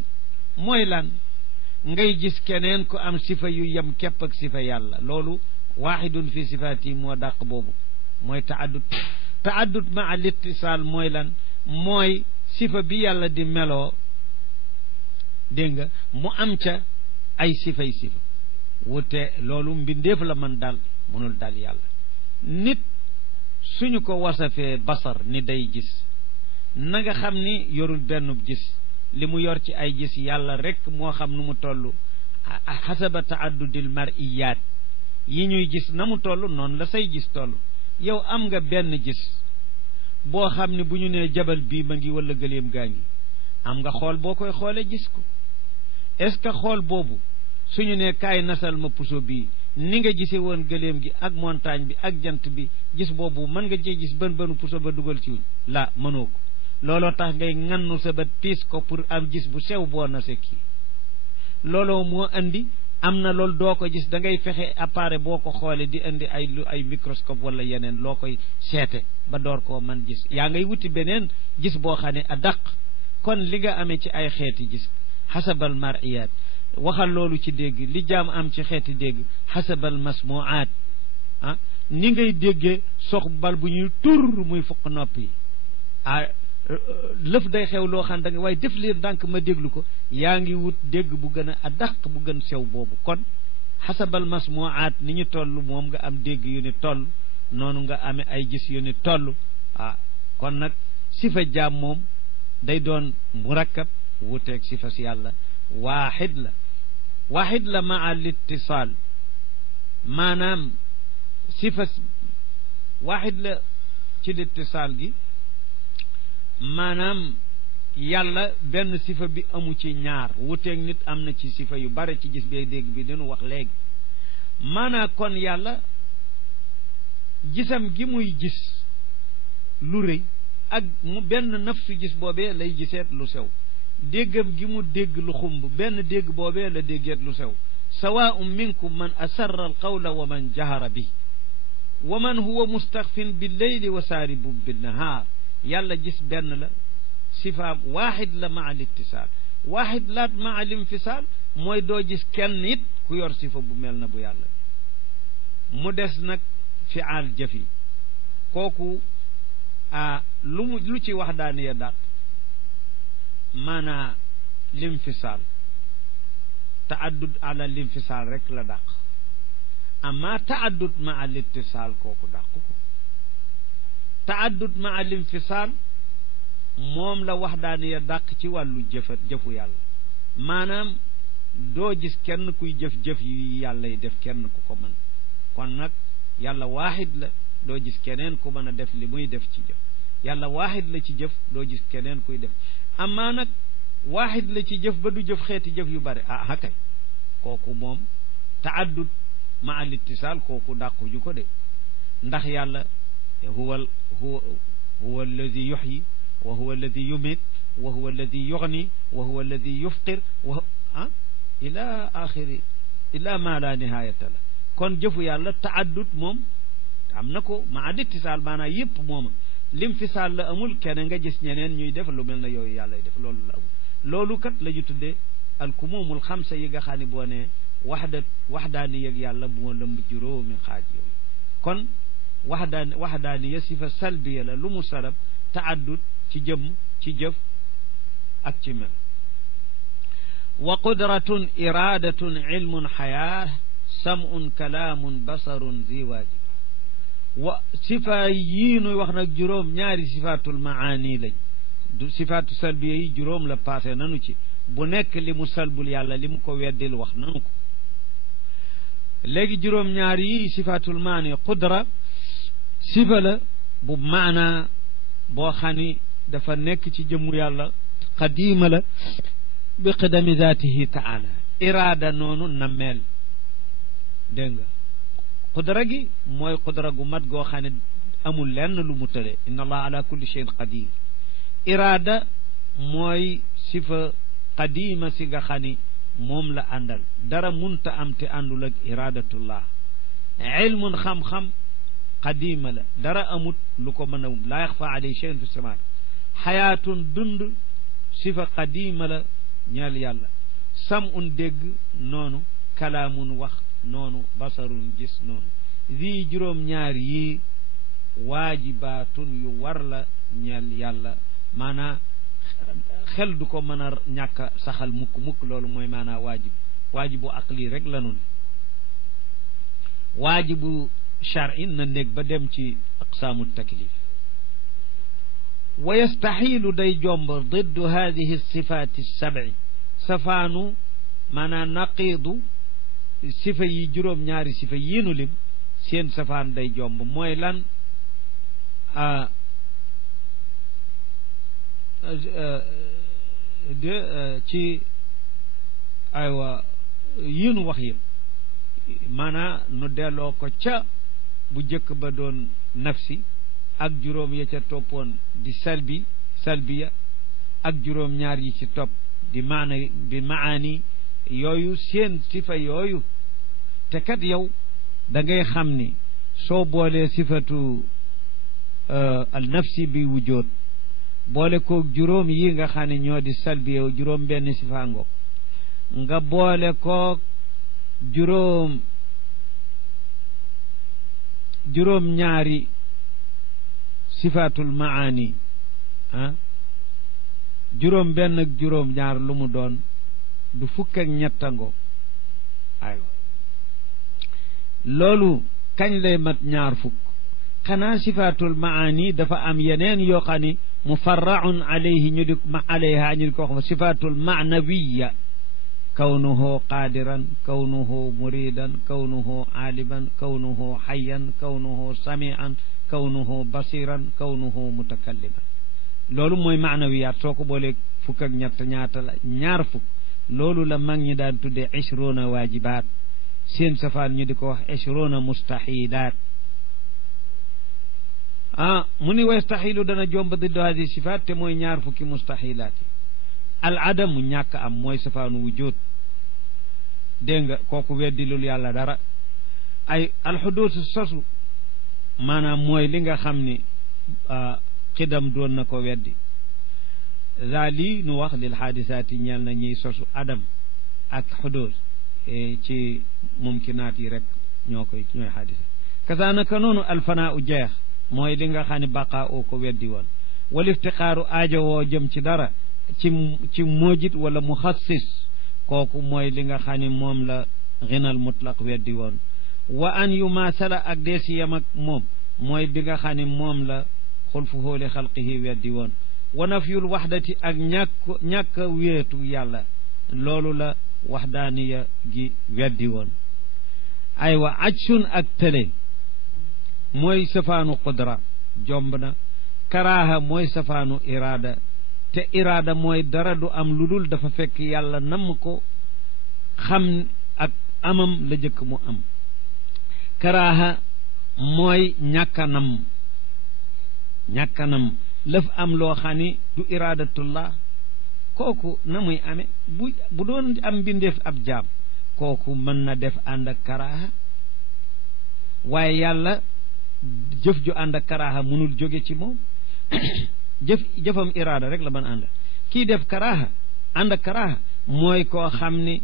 mooy lan ngay gis keneen ku am sifa yu yem képp ak sifa yàlla loolu waaxidun fi sifaati moo dàq boobu mooy taaddud taaddud ma al ittisaal mooy lan mooy sifa bi yàlla di meloo dégg nga mu am ca ay sifay sifa wute loolu mbindeef la man dal mënul dal yàlla nit suñu ko wasafee basar ni day gis na nga xam ni yorul benn gis li mu yor ci ay gis yàlla rek moo xam nu mu toll xasaba taaddudil mariyaat yi ñuy gis na mu toll noonu la say gis toll yow am nga benn gis boo xam ne bu ñu nee jabal bii ma ngi wala gëleem gaa ngi am nga xool boo koy xoolee gis ko est-ce que xool boobu suñu ne kaay nasal ma puso bii ni nga gisee woon gëleem gi ak montagne bi ak jant bi gis boobu mën nga cee gis bën puso ba dugal ci wuñ la mënoo ko looloo tax ngay ngannu sa bët piis ko pour am gis bu sew boo nase kii looloo moo andi am na loolu doo ko gis da ngay fexe appareil boo ko xoolee di indi ay microscope wala yeneen loo koy seete ba door koo man gis yaa ngay wuti beneen gis boo xam ne a dàq kon li nga amee ci ay xeeti gis xasabal mariyaat waxal loolu ci dégg li jaam am ci xeeti dégg xasabal masmuaat ni ngay déggee sox bal bu ñuy tur muy fukk nopp yi lëf day xew loo xam da nga waaye def leen ndànk ma déglu ko yaa ngi wut dégg bu gën a dàq bu gën sew boobu kon xasabal masmuaat ni ñu toll moom nga am dégg yu ni toll noonu nga amee ay gis yu ni toll kon nag sifa jaam moom day doon murakkab wuteeg sifa si yàlla waaxid la maa littisaal maanaam sifa waaxid la ci littisaal gi maanaam yàlla benn sifa bi amu ci ñaar wuteeg nit am na ci sifa yu bare ci gis bee dégg bi dinu wax léegi maanaam kon yàlla gisam gi muy gis lu rëy ak mu benn nafsu gis boobee lay giseet lu sew déggam gi mu dégg lu xumb benn dégg boobee la déggeet lu sew sawaa'un minkum man asarra alqawla wa man jahara bi wa man huwa mustaxfin billeyli wa saaribun binnahaar yàlla gis benn la sifaam waaxid la maa littisaal waaxid laat maa linfisaal mooy doo gis kenn it ku yor sifa bu mel na bu yàlla mu des nag fiaal jëf yi kooku lu ci wax daane ya dàq maanaa linfisaal taaddud ala linfisaal rek la dàq amma taaddud maa littisaal kooku dàq ko taaddud maa linfisaal moom la wax daane ya dàq ci wàllu jëfu yàlla maanaam doo gis kenn kuy jëf-jëf yu yàlla yi def kenn ku ko mën kon nag yàlla waaxid la doo gis keneen ku mën a def li muy def ci jëf yàlla waaxid la ci jëf doo gis keneen kuy def amaa nag waaxid la ci jëf ba du jëf xeeti jëf yu bare hakay kooku moom taaddud ma al ittisaal kooku dàqu ju ko de ndax yàlla huwa alladi yuxyi wa huwa alladi yumit wa huwa alladi yuxni wa huwa alladi yufqir ila axiri ila ma la nihayata la kon jëfu yàlla taaddud moom am na ko ma al ittisaal maanaam yëpp mooma linfisaal la amul kenn nga gis ñeneen ñuy def lu mel na yooyu yàlla def loolu la amul loolu kat la ñu tuddee alkumumul xamsa yi nga xam ne boo ne waxdaani yëg yàlla moo lëmb juróomi xaaj yooyu kon waxdaani ya sifa salbiya la lu mu salab taaddud ci jëmm ci jëf ak ci mel wa qudratun iradatun ilmun xayaa samun kalaamun basarun zi waajib wa sifa yii nuy wax nag juróom ñaari sifaatul maani lañ du sifaatu salbiya yi juróom la passé nanu ci bu nekk li mu salbul yàlla li mu ko weddil wax nanu ko léegi juróom ñaari yi sifaatul maani qudra sifa la bu maana boo xam ni dafa nekk ci jëmmu yàlla qadiima la bi qidami zaatihi taala iraada noonu nammeel dégg nga qudra gi mooy qudra gu mat goo xam ne amul lenn lu mu tële inna allah ala kulli shay'in qadir iraada mooy sifa qadiima si nga xam ni moom la àndal dara munta am te àndul ak iradatullah ilmun xam-xam qadiima la dara amut lu ko mën a laa yaxfa alay shay'un fi samaat xayaatun dund sifa qadiima la ñeel yàlla samun dégg noonu kalaamun wax noonu basarun gis noonu zi juróom-ñaar yi waajibaatun yu war la ñeel yàlla maanaa xel du ko mën a ñàkk saxal mukk loolu mooy maanaa waajibu aqli rek la nun waajibu shar'in na néeg ba dem ci aqsaamu taklif wa yastaxiilu day jomb diddu hadihi sifaati sab'i safaanu maanaa naqiidu sifa yi juróom-ñaari sifa yiinu lim seen safaan day jomb mooy lan ci aywa yiinu wax yëpp maanaa nu delloo ko ca bu jëkk ba doon nafsi ak juróom ya ca toppoon di salbiya ak juróom-ñaar yi ci topp di maani yooyu seen sifa yooyu te kat yow da ngay xam ni soo boolee sifatu al nafsi bi wujood boole koog juróom yi nga xam ne ñoo di salbiya juróom benn sifa ngoog nga boole koog juróom ñaari sifatul maani juróom benn ak juróom ñaar lu mu doon du fukk ak ñettango aywa loolu kañ lay mat ñaar fukk xanaa sifatul maani dafa am yeneen yoo xam ni mufarraun alayhi ñu di alayha ñu di ko wax fa sifatul maanawiya kawnuhu qaadiran kawnuhu muridan kawnuhu aaliman kawnuhu xayan kawnuhu samian kawnuhu basiran kawnuhu mutakalliman loolu mooy maanawiyaat soo ko boolee fukk ak ñett ñaata la ñaar fukk loolu la mag ñi daan tuddee ishruna waajibaat seen safaan ñu di ko wax ishruna mustaxilaat mu ni wa yastaxilu dana jomb diddu hadi sifaat te mooy ñaar fukki mustaxilaat yi al adamu ñàkk am mooy safaanu wujud dégg nga kooku weddilul yàlla dara ay alxuduusu sosu maanaam mooy li nga xam ni xidam doon na ko weddi lii nu wax lil xaadisaat yi ñeel na ñiy sosu adam ak xuduus ci mumkinaat yi rek ñooy xaadisaat kasaanaka noonu alfanaa u jeex mooy li nga xam ne baqaa oo ko weddi woon wal iftixaaru aajo woo jëm ci dara ci moojit wala muxassis kooku mooy li nga xam ne moom la ginal mutlaq weddi woon wa an yu maasala ak dee si yam ak moom mooy bi nga xam ne moom la xulfuhu li xalqihi weddi woon wa nafyul waxdati ak ñàkk wéetu yàlla loolu la waxdaaniya gi weddi woon aywa ajsun ak tële mooy safaanu qudra jomb na karaaha mooy safaanu iraada te iraada mooy dara du am lu dul dafa fekk yàlla namm ko xam ak amam la jëkk mu am karaaha mooy ñàkkanam lëf am loo xam ni du iradatullah kooku na muy amee bu doon am mbindeef ab jaam kooku mën na def ànd ak karaaha waaye yàlla jëf ju ànd ak karaaha mënul jóge ci moom jëfam iraada rek la mën ànd kii def karaaha ànd ak karaaha mooy koo xam ni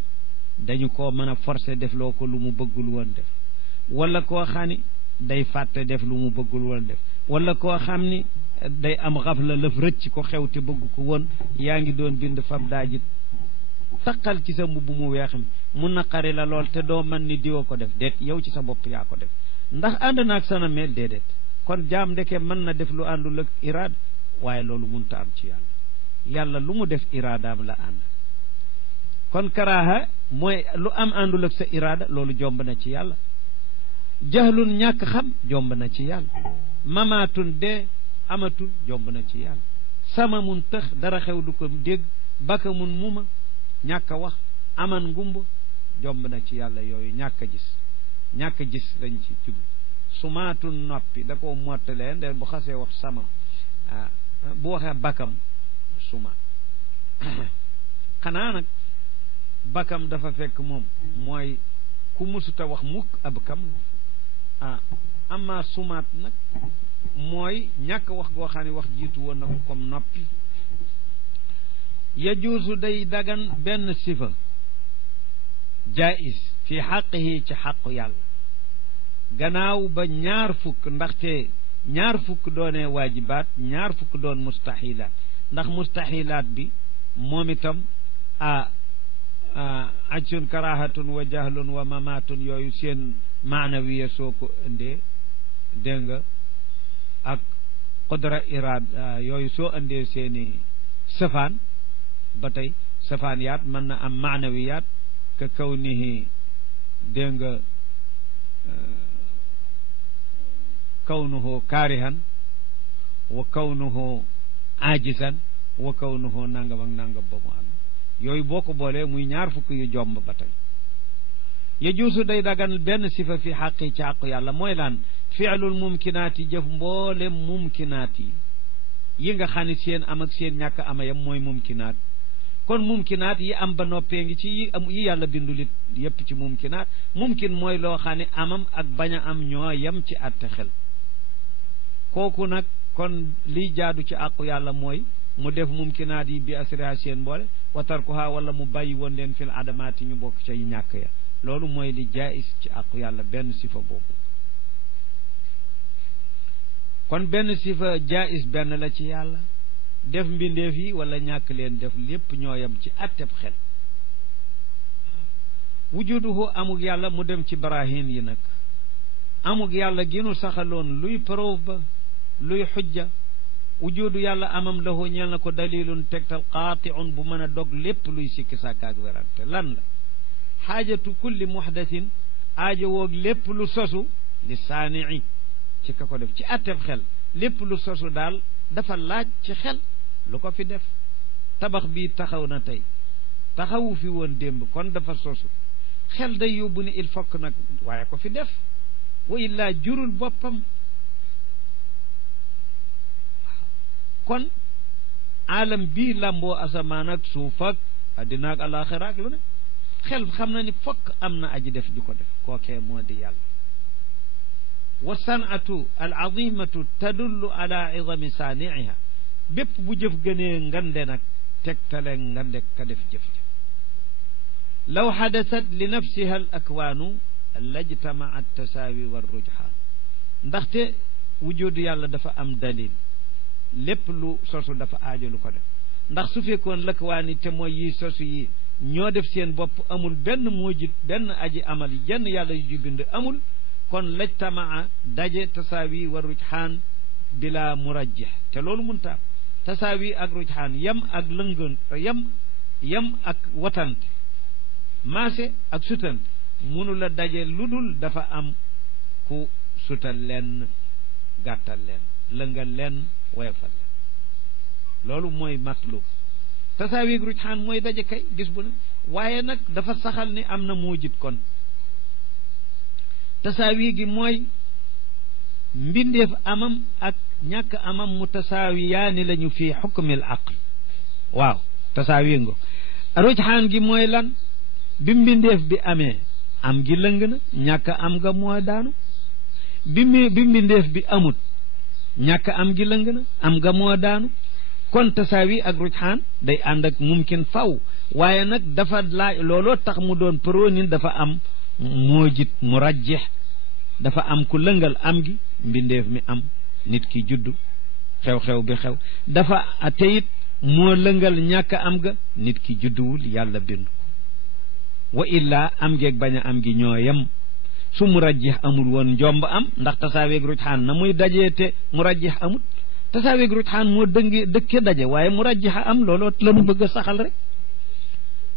dañu koo mën a forcer def loo ko lu mu bëggul woon def wala koo xam ni day fàtte def lu mu bëggul woon def wala koo xam ni day am xafla lëf rëcc ko xew te bëgg ko woon yaa ngi doon bind fab daajit taqal ci sa mbubb mu weex mi mu naqari la lool te doo man ni diwa ko def déet yow ci sa bopp yaa ko def ndax ànd naag sana mel déedéet kon jaam ndeke mën na def lu àndul ak iraada waaye loolu munta am ci yàlla lu mu def iraadaam la ànd kon karaaha mooy lu am àndul ak sa iraada loolu jomb na ci yàlla jahlun ñàkk xam jomb na ci yàlla mamaatun dee amatul jomb na ci yàlla sama mun tëx dara xew du ko dégg baka mun muma ñàkk a wax aman ngumba jomb na ci yàlla yooyu ñàkk a gis lañ ci jublu sumaatun noppi da koo mottalee nde bu xasee wax sama bu waxee bakam suma xanaa nag bakam dafa fekk moom mooy ku musuta wax mukk ab kam amma sumaat nag mooy ñàkk wax goo xam ne wax jiitu woon na ko comme noppi yajuusu day dagan benn sifa jaais fi xaqihi ci xaqu yàlla gannaaw ba ñaar fukk ndaxte ñaar fukk doonee waajibaat ñaar fukk doon mustaxilaat ndax mustaxilaat bi moom itam ajsun karahatun wa jahlun wa mamaatun yooyu seen maanawiya soo ko indee dégg nga ak qudra iraada yooyu soo indee seeni safaan ba tey safaan yaat mën na am maanawiyaat ka kawnihi dégg nga kawnuhu kaarihan wa kawnuhu aajisan wa kawnuhu nangam ak nangam ba mu am yooyu boo ko boolee muy ñaar fukk yu jomb ba tey yajuusu day dagan benn sifa fi xaqi ci xaqu yàlla mooy laan fi'lul mumkinaat yi jëf mboolem mumkinaat yi nga xam ne seen am ak seen ñàkk amayam mooy mumkinaat kon mumkinaat yi am ba noppee ngi ci yi yàlla bindulit yépp ci mumkinaat mumkin mooy loo xam ne amam ak bañ a am ñoo yem ci àtte xel kooku nag kon liy jaadu ci àqu yàlla mooy mu def mumkinaat yi bi asriha seen mboole wa tarkuha wala mu bàyyi woon leen fil adamaati ñu bokk ca ñàkk ya loolu mooy li jaais ci àqu yàlla benn sifa boobu kon benn sifa jaais benn la ci yàlla def mbindeef yi wala ñàkk leen def lépp ñooyam ci atteb xel wujuduhu amug yàlla mu dem ci barahin yi nag amug yàlla ginu saxaloon luy preuve ba luy xujja wujudu yàlla amam lahu ñeel na ko dalilun tegtal qaatiun bu mën a dog lépp luy sikki sàkkaak werante lan la xaajatu kulli muhdasin aajo woog lépp lu sosu li saanii ci ka ko def ci atteb xel lépp lu sosu daal dafa laaj ci xel lu ko fi def tabax bii taxaw na tey taxawu fi woon démb kon dafa sosu xel day yóbbu ni il faut que nag waaye ko fi def wa illaa jurul boppam kon alam bii lamboo asamaan ak suuf ak addina ak alaxira ak lu ne xel xam na ni fokk am na aji def di ko def kookee moo di yàlla wa sanatu al azimatu tadullu ala idami saaniiha bépp bu jëf gënee ngande nag tegtale ngande ka def jëf-jëf law xadasat li nafsiha al akwaanu lajtamaat tasaawi wa rujhaan ndaxte wujudu yàlla dafa am dalil lépp lu sosu dafa aajo lu ko def ndax su fekkoon lakwaani te mooy yi sosu yi ñoo def seen bopp amul benn muujit benn aji amal jenn yàlla yu bind amul kon lajtamaa daje tasaawi wa rujhaan bila murajjih te loolu munta am tasaawi ak rujhaan yam ak lëngoon yam ak watante maase ak sutante munu la daje lu dul dafa am ku sutal leen gàttal leen lëngal leen woyofal leen loolu mooy matlub tasaawi ak rujhaan mooy daje kay gis bu ne waaye nag dafa saxal ni am na muujit kon tasaawi gi mooy mbindeef amam ak ñàkk amam mutasaawiyaani lañu fi xukmil aql waaw tasaawi ngo rujhaan gi mooy lan bi mbindeef bi amee am gi lëng na ñàkk am nga moo daanu bi mbindeef bi amut ñàkk am gi lëng na am nga moo daanu kon tasaawi ak rujhaan day ànd ak mumkin faw waaye nag dafa laaj looloo tax mu doon pronin dafa am moojit murajjih dafa am ku lëngal am gi mbindeef mi am nit ki juddu xew-xew bi xew dafa te it moo lëngal ñàkk am ga nit ki judduwul yàlla bindu wa illaa am geeg bañ a am gi ñoo yem su murajjih amul woon njomb am ndax tasaaweeg rujxaan na muy dajee te murajjih amul tasaaweeg rujxaan moo dëkke daje waaye murajjih am looloo lanu bëgg a saxal rek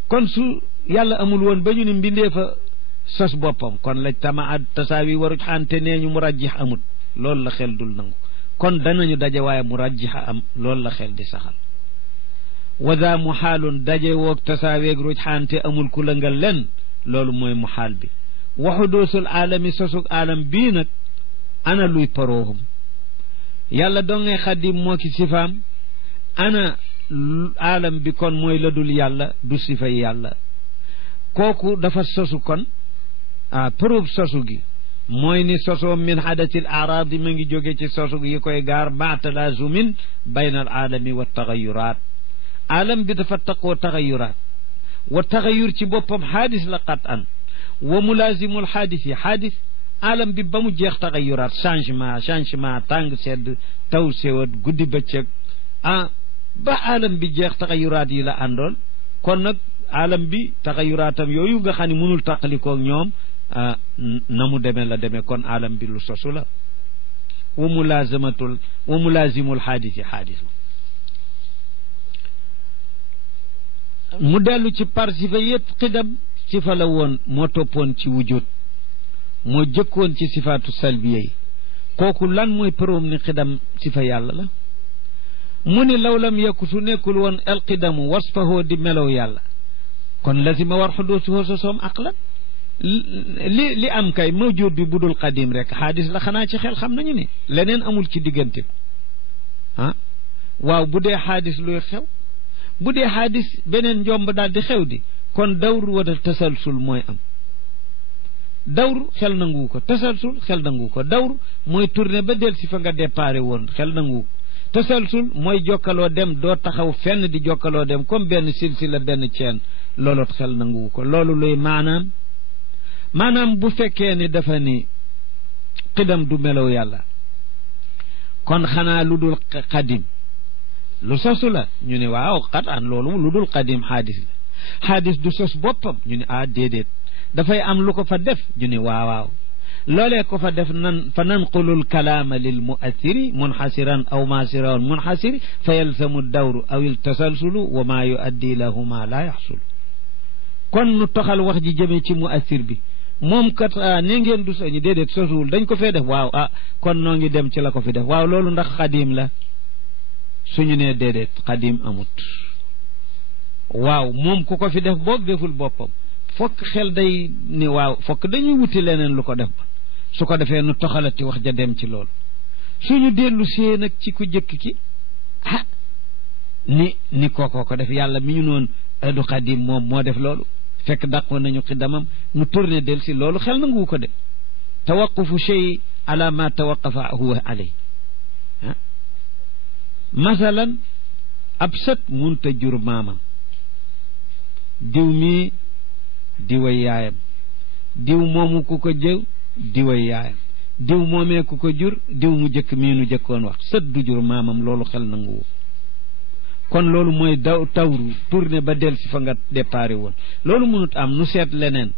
kon su yàlla amul woon ba ñu ne mbindee fa sos boppam kon la tama tasaawi wa rujxaan te nee ñu murajjih amul loolu la xel dul nangu kon danañu daje waaye murajjih am loolu la xel di saxal wada muxaalun daje woog tasaaweeg rujxaan te amul ku lëngal len loolu mooy muxaal bi wa xuduusul aalami sosug aalam bii nag ana luy paroohum yàlla dongay xadim moo ki sifaam ana aalam bi kon mooy la dul yàlla du sifay yàlla kooku dafa sosu kon preuve sosu gi mooy ni sosoo min xadatil araadi ma ngi jóge ci sosu yi koy gaar ma talaazumin bayna al aalami wa taxayuraat aalam bi dafa taqoo taxayuraat wa taxayur ci boppam xaadis la qat an wa mulazimul xaadis yi xaadis aalam bi ba mu jeex taxayuraat changement tàng sedd taw sewat guddi bëccëg ba aalam bi jeex taxayuraat yi la àndoon kon nag aalam bi taxayuraatam yooyu nga xam ne mënul tàqalikoog ñoom na mu demee la demee kon aalam bi lu sosu la wa mulazimul xaadis yi xaadis mu dellu ci par sifa yëpp xidam sifa la woon moo toppoon ci wujud moo jëkkoon ci sifaatu salbiya yi kooku lan mooy përoom ni xidam sifa yàlla la mu ni law lam yakku su nekkul woon alxidamu wasfahoo di melow yàlla kon lazima war xuduusuhoo sosoom aqlan li am kay mawjud bi budul qadim rek xaadis la xanaa ci xel xam nañu ne leneen amul ci diggante waaw bu dee xaadis luy xew bu dee xaadis beneen njomb daal di xew di kon dawru wala tasalsul mooy am dawru xel nangu ko tasalsul xel nangu ko dawru mooy tourné ba del si fa nga déparé woon xel nangu ko tasalsul mooy jokkaloo dem doo taxaw fenn di jokkaloo dem comme benn silsila benn ceen looloot xel nangu ko loolu luy maanaam bu fekkee ni dafa ni xidam du melow yàlla kon xanaa lu dul xadim lu sosu la ñu ne waaw xat an loolu lu dul xadim xaadis la xaadis du sos boppam ñu ne déedéet dafay am lu ko fa def ñu ne waaw loolee ko fa def fa nanqulul kalaama lil muassiri munxasiran aw maasiran munxasiri fa yalzamu dawru aw il tasalsulu wa maa yuaddi lahuma laa yaxsulu kon nu toxal wax ji jëmee ci muassir bi moom kat ne ngeen du soñu déedéet sosuwul dañ ko fee def waaw kon noo ngi dem ci la ko fi def waaw loolu ndax xadim la suñu ne déedéet xadim amut waaw moom ku ko fi def boog deful boppam fokk xel day ni waaw fokk dañuy wuti leneen lu ko def ba su ko defee nu toxalati wax ja dem ci loolu suñu dellu see nag ci ku jëkk ki ni kookoo ko def yàlla mi ñu noon du xadim moom moo def loolu fekk dàqoon nañu xidamam nu tourné del si loolu xel nangu ko de tawaqufu shay ala ma tawaqafa huwa alay masalan ab sët munta jur maamam diw mii diway yaayam diw moomu ku ko jëw diway yaayam diw moomee ku ko jur diw mu jëkk mii nu jëkkoon wax sët du jur maamam loolu xel nangu kon loolu mooy tawru tourné ba del si fa nga déparé woon loolu mënut am nu seet leneen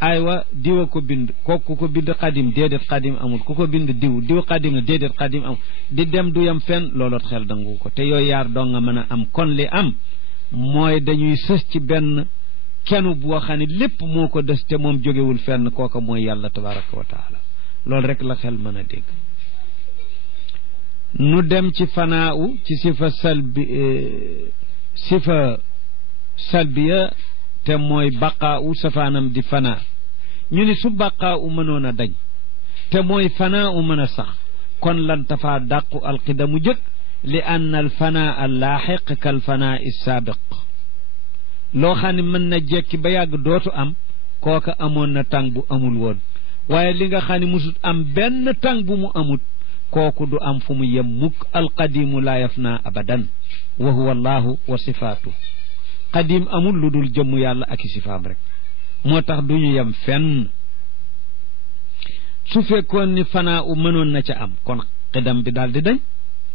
aywa diwa ko bind kooku ko bind xadim déedéet xadim amul ku ko bind diw xadim la déedéet xadim amul di dem du yam fenn looloot xel dangu ko te yooyu yaar doo nga mën a am kon li am mooy dañuy sës ci benn kenu boo xam ne lépp moo ko des te moom jógewul fenn kooka mooy yàlla tabaraka wa taala loolu rek la xel mën a dégg nu dem ci fanaaw ci sifa salbiya te mooy baqaawu safaanam di fanaa ñu ni su baqaawu mënoon a dañ te mooy fanaawu mën a sax kon lan tafaa dàqu alqidamu jëkk li ann al fanaa al laaxiq kal fanaa is saabiq loo xam ne mën na jekki ba yàgg dootu am kooka amoon na tàng bu amul woon waaye li nga xam ne musut am benn tàng bu mu amut kooku du am fu mu yem mukk alqadimu laa yafna abadan wa huwa allahu wa sifaatu qadim amul lu dul jëmm yàlla ak i sifaam rek moo tax du ñu yem fenn su fekkoon ni fanaa u mënoon na ca am kon xidam bi daal di dañ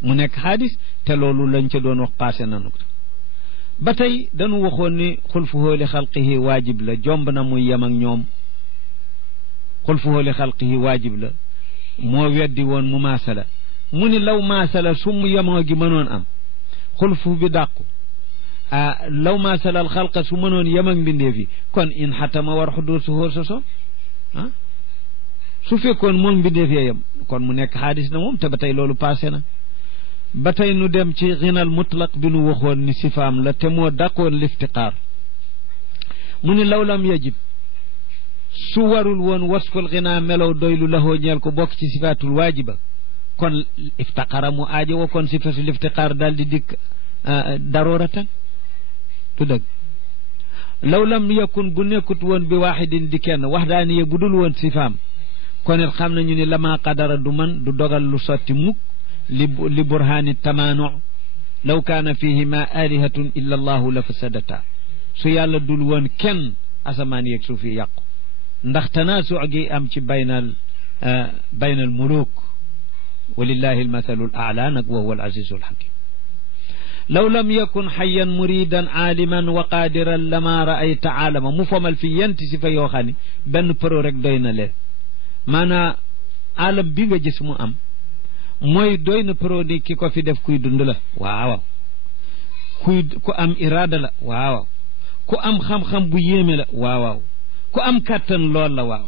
mu nekk xaadis te loolu lañ ca doon wax passé nanu ko ba tey dañu waxoon ni xulfuhu li xalqihi waajib la jomb na muy yem ak ñoom xulfuhu li xalqihi waajib la moo weddi woon mu maasala mu ni law maasala su mu yemoo gi mënoon am xulfu bi dàqu law maasala al xalqa su mënoon yem ak mbindeef yi kon in xatama war xuduusuhu soso su fekkoon moom mbindeef yee yem kon mu nekk xaadis na moom te ba tey loolu passé na ba tey nu dem ci xinal mutlaq bi nu waxoon ni sifaam la te moo dàqoon liftiqaar mu ni law lam yajib su warul woon wasful xinaa melow doylu lahoo ñeel ko bokk ci sifaatul waajiba kon iftaqara mu aajo wa kon sifatul iftiqaar daal di dikk darooratan tu dëgg law lam yakun bu nekkut woon bi waaxidin di kenn waxdaaniye bu dul woon sifaam kon it xam nañu ni lama qadara du man du dogal lu sotti mukk li burhaani tamaanu law kaana fihima alihatun illa allahu la fasadata su yàlla dul woon kenn asamaan yeeg suuf yi yàqu ndax tanaasuc gi am ci baynal muluk walillahi almathalu ala nag wa huwa alazizu alhakim law lam yakun xayan muridan aaliman wa qaadiran lama raayta aalama mu fomal fi yenti si fa yoo xam ne benn pro rek doy na leen maanaa aalam bi nga gis mu am mooy doy na pro ni ki ko fi def kuy dund la waaw ku am iraada la waaw ku am xam-xam bu yéeme la waaw ku am kàttan lool la waaw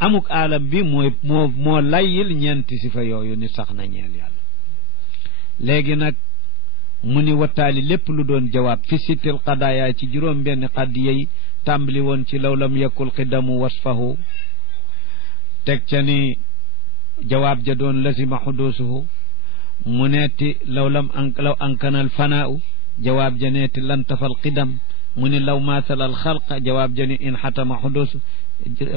amuk aalam bi moo layyil ñeenti si fa yooyu ni sax na ñeel yàlla léegi nag mu ni wattaali lépp lu doon jawaab fi sittil qadaaya ci juróom benn qaddiya yi tàmbali woon ci law lam yakul qidamu wasfahu teg ca ni jawaab ja doon lazima xuduusuhu mu neeti law ankanal fanaau jawaab ja neeti lantafal qidam mu ni law maasal al xalqa jawaab ja ni in xatama xuduusu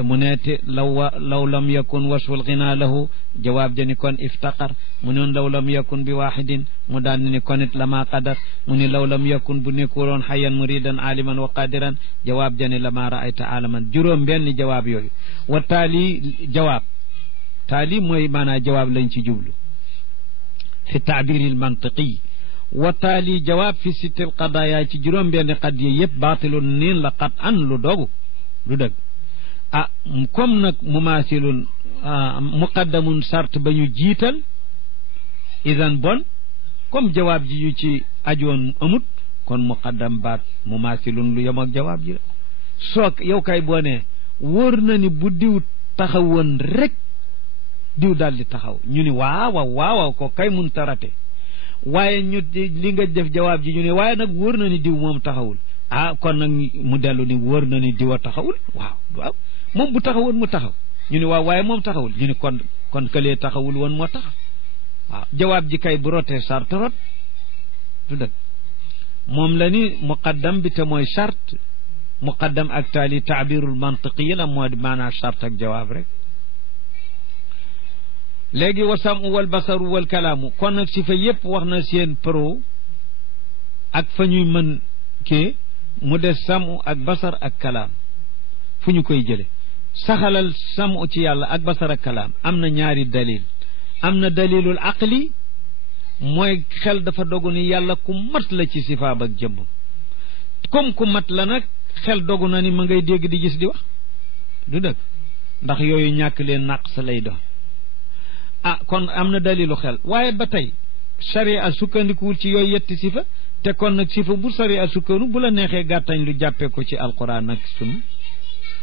mu neeti law lam yakun wasful ginaa lahu jawaab ja ni kon iftaqar mu noon law lam yakun bi waaxidin mu daan ni kon it lama qadar mu ni law lam yakun bu nekkuloon xayan muridan aliman wa qadiran jawaab ja ni lama raayta alaman juróom benn jawaab yooyu wa taali jawaab taali mooy maanaa jawaab lañ ci jublu fi taabiril mantiqi wa taali jawaab fi sittil qadaaya ci juróom benn qadiya yëpp baatilun niin la qat an lu dogu lu dëgg comme nag mumaasilun muqaddamun sart ba ñu jiital idan bon comme jawaab ji yu ci ajoon amut kon muqaddam baat mumaasilun lu yem ak jawaab ji la soog yow kay boo ne wóor na ni bu diw taxawoon rek diw daal di taxaw ñu ni waaw ko kay mun tarate waaye ñu li nga def jawaab ji ñu ne waaye nag wóor na ni diw moom taxawul kon nag mu dellu ni wóor na ni diw a taxawul waaw moom bu taxawoon mu taxaw ñu ne waaw waaye moom taxawul ñu ne kon këlee taxawul woon moo tax waaw jawaab ji kay bu rotee sart rot du dëgg moom la ni muqaddam bi te mooy sart muqaddam ak taali taabirul mantiqi la moo di maanaa sart ak jawaab rek léegi wa samu wal basaru wal kalaamu kon nag si fa yépp wax na seen pro ak fa ñuy mën kii mu des samu ak basar ak kalaam fu ñu koy jële saxalal samu ci yàlla ak basar ak kalaam am na ñaari dalil am na dalilul aqli mooy xel dafa dogu ni yàlla ku mat la ci sifaab ak jëmm comme ku mat la nag xel dogu na ni ma ngay dégg di gis di wax du dëgg ndax yooyu ñàkk leen naq sa lay doon kon am na dalilu xel waaye ba tey sharia sukkandikuwul ci yooyu yetti sifa te kon nag sifa bu sharia sukkandu bu la neexee gàttañ lu jàppee ko ci alquran ak sunna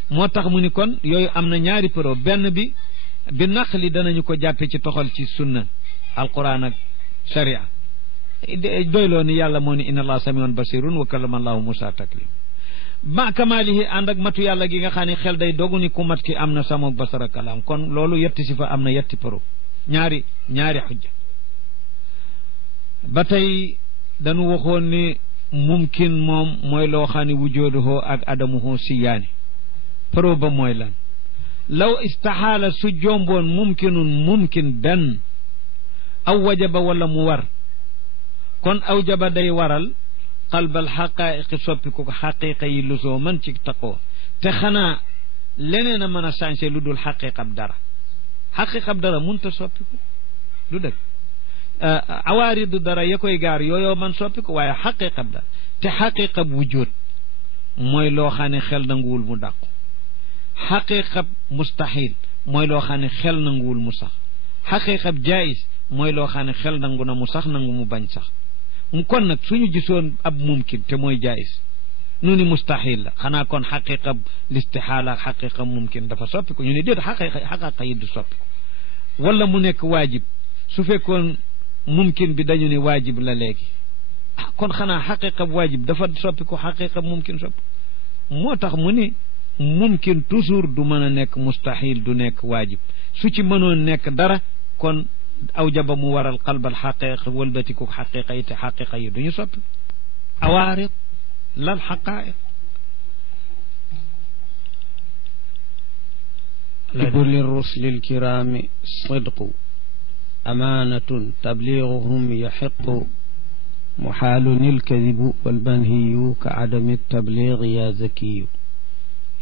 moo tax mu ni kon yooyu am na ñaari pro benn bi naqli danañu ko jàppe ci toxal ci sunna alquran ak sharia doyloo ni yàlla moo ni inna allah samiun basirun wa kallama allahu musa taklim ma kamaalihi ànd ak matu yàlla gi nga xam ne xel day dogu ni ku mat ki am na samoog basara kalaam kon loolu yetti sifa am na yetti pro ñaari xujja ba tey dañu waxoon ni mumkin moom mooy loo xam ne wujooduhu ak adamuhu siyaani pro ba mooy lan law istaxaala su jomboon mumkin benn aw wajaba wala mu war kon aw jaba day waral qalbal xaqaayiqi soppi ko xaqiqa yi lu soo mën ci taqoo te xanaa leneen a mën a changé lu dul xaqiqab dara munta soppi ko du dëgg awaaridu dara ya koy gaar yooyoo man soppi ko waaye xaqiqab la te xaqiqab wujud mooy loo xam ne xel nanguwul mu dàqu xaqiqab mustahil mooy loo xam ne xel nanguwul mu sax xaqiqab jaayis mooy loo xam ne xel nangu na mu sax nangu mu bañ sax mu kon nag suñu gisoon ab mumkin te mooy jaayis nu ni mustahil la xanaa kon xaqiqa listixaala ak xaqiqa mumkin dafa soppi ko ñu ne déet xaqiqa yi du soppi ko wala mu nekk waajib su fekkoon mumkin bi dañu ne waajib la léegi kon xanaa xaqiqa waajib dafa soppi ko xaqiqa mumkin soppi moo tax mu ni mumkin toujours du mën a nekk mustahil du nekk waajib su ci mënoon nekk dara kon aw jaba mu waral qalbal xaqiqa wëlbatiku xaqiqa yi te xaqiqa yi duñu soppi awaarid lal xaqaa'iq li rusli lkiraami sidqu amaanatun tabliiguhum yaxiqu muxaalun ilkadibu walmanhiyu ka cadami tabliigi yaa zakiyu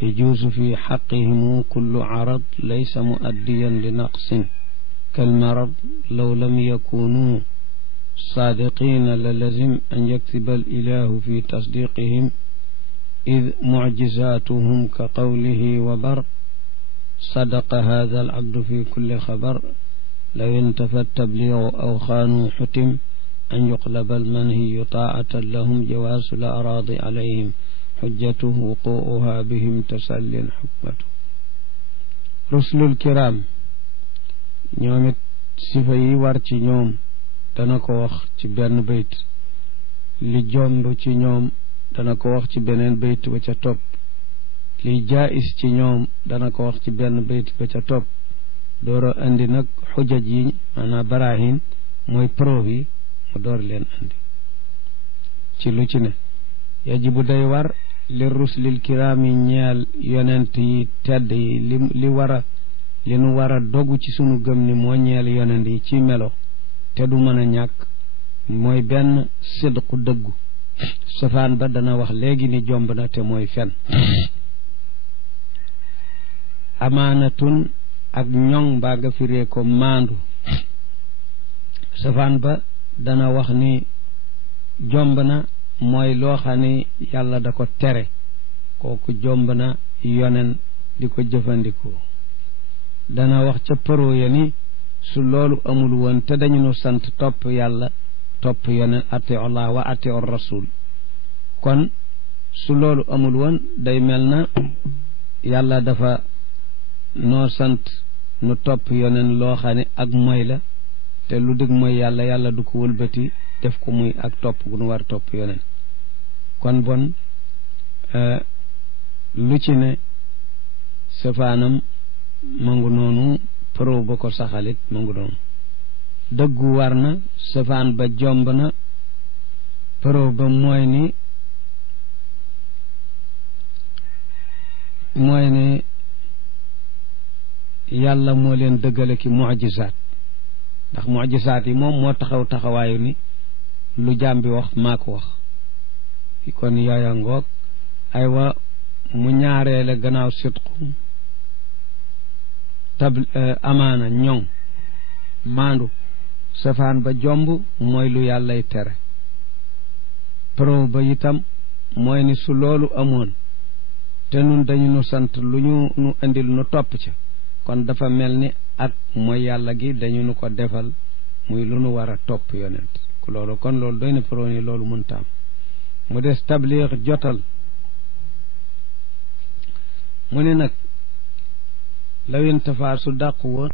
yajuusu fi xaqihimu kullu carad laysa muaddiyan li naqsin kalmarad law lam yakunuu saadiqiina la lazim an yaktiba alilahu fi tasdiqihim id mucjizaatuhum ka qawlihi wa bar sadaqa hada alabdu fi kulli xabar law intafa tabliigu aw xaanuu xutim an yuqlaba almanhiyu taa'atan lahum jawaasu la araadi alayhim xujjatuhu wuquuha bihim tasallin xukmatu ruslul kiraam ñoom it sifa yi war ci ñoom dana ko wax ci benn bayt li jomb ci ñoom dana ko wax ci beneen bayt ba ca topp li jaayis ci ñoom dana ko wax ci benn bayt ba ca topp dooro andi nag xujaj yi maanaam barahin mooy preuve yi mu door leen andi ci lu ci ne yajibu day war li ruslil kiraami ñeel yonent yi tedd yi li nu war a dogu ci sunu gëm ni moo ñeel yonent yi ci melo te du mën a ñàkk mooy benn sidqu dëggu safaan ba dana wax léegi ni jomb na te mooy fen amaanatun ak ñoŋ mbaa nga firee ko maandu safaan ba dana wax ni jomb na mooy loo xam ni yàlla da ko tere kooku jomb na yonen di ko jëfandikoo dana wax ca përoo ya ni su loolu amul woon te dañu nu sant topp yàlla topp yonen atiu allah wa atiu rasul kon su loolu amul woon day mel na yàlla dafa noo sant nu topp yonen loo xam ne ak moy la te lu dëgg mooy yàlla du ko wëlbati def ko muy ak topp gu nu war topp yonen kon bon lu ci ne safaanam mangu noonu pro ba ko saxalit mangu noonu dëggu war na safaan ba jomb na pro ba mooy ni yàlla moo leen dëggale ki mucjisaat ndax mucjisaat yi moom moo taxaw taxawaayu ni lu jaam bi wax maa ko wax kon yooya ngoog aywa mu ñaareele gannaaw sidqu amaana ñoŋ maandu safaan ba jomb mooy lu yàllay tere pro ba itam mooy ni su loolu amoon te nun dañu nu sant lu ñu nu indil nu topp ca kon dafa mel ni ak mooy yàlla gi dañu nu ko defal muy lu nu war a topp yonent ku loolu kon loolu doy na pro ni loolu mun taam mu des tabliix jotal mu ne nag lawin tafaa su dàqu woon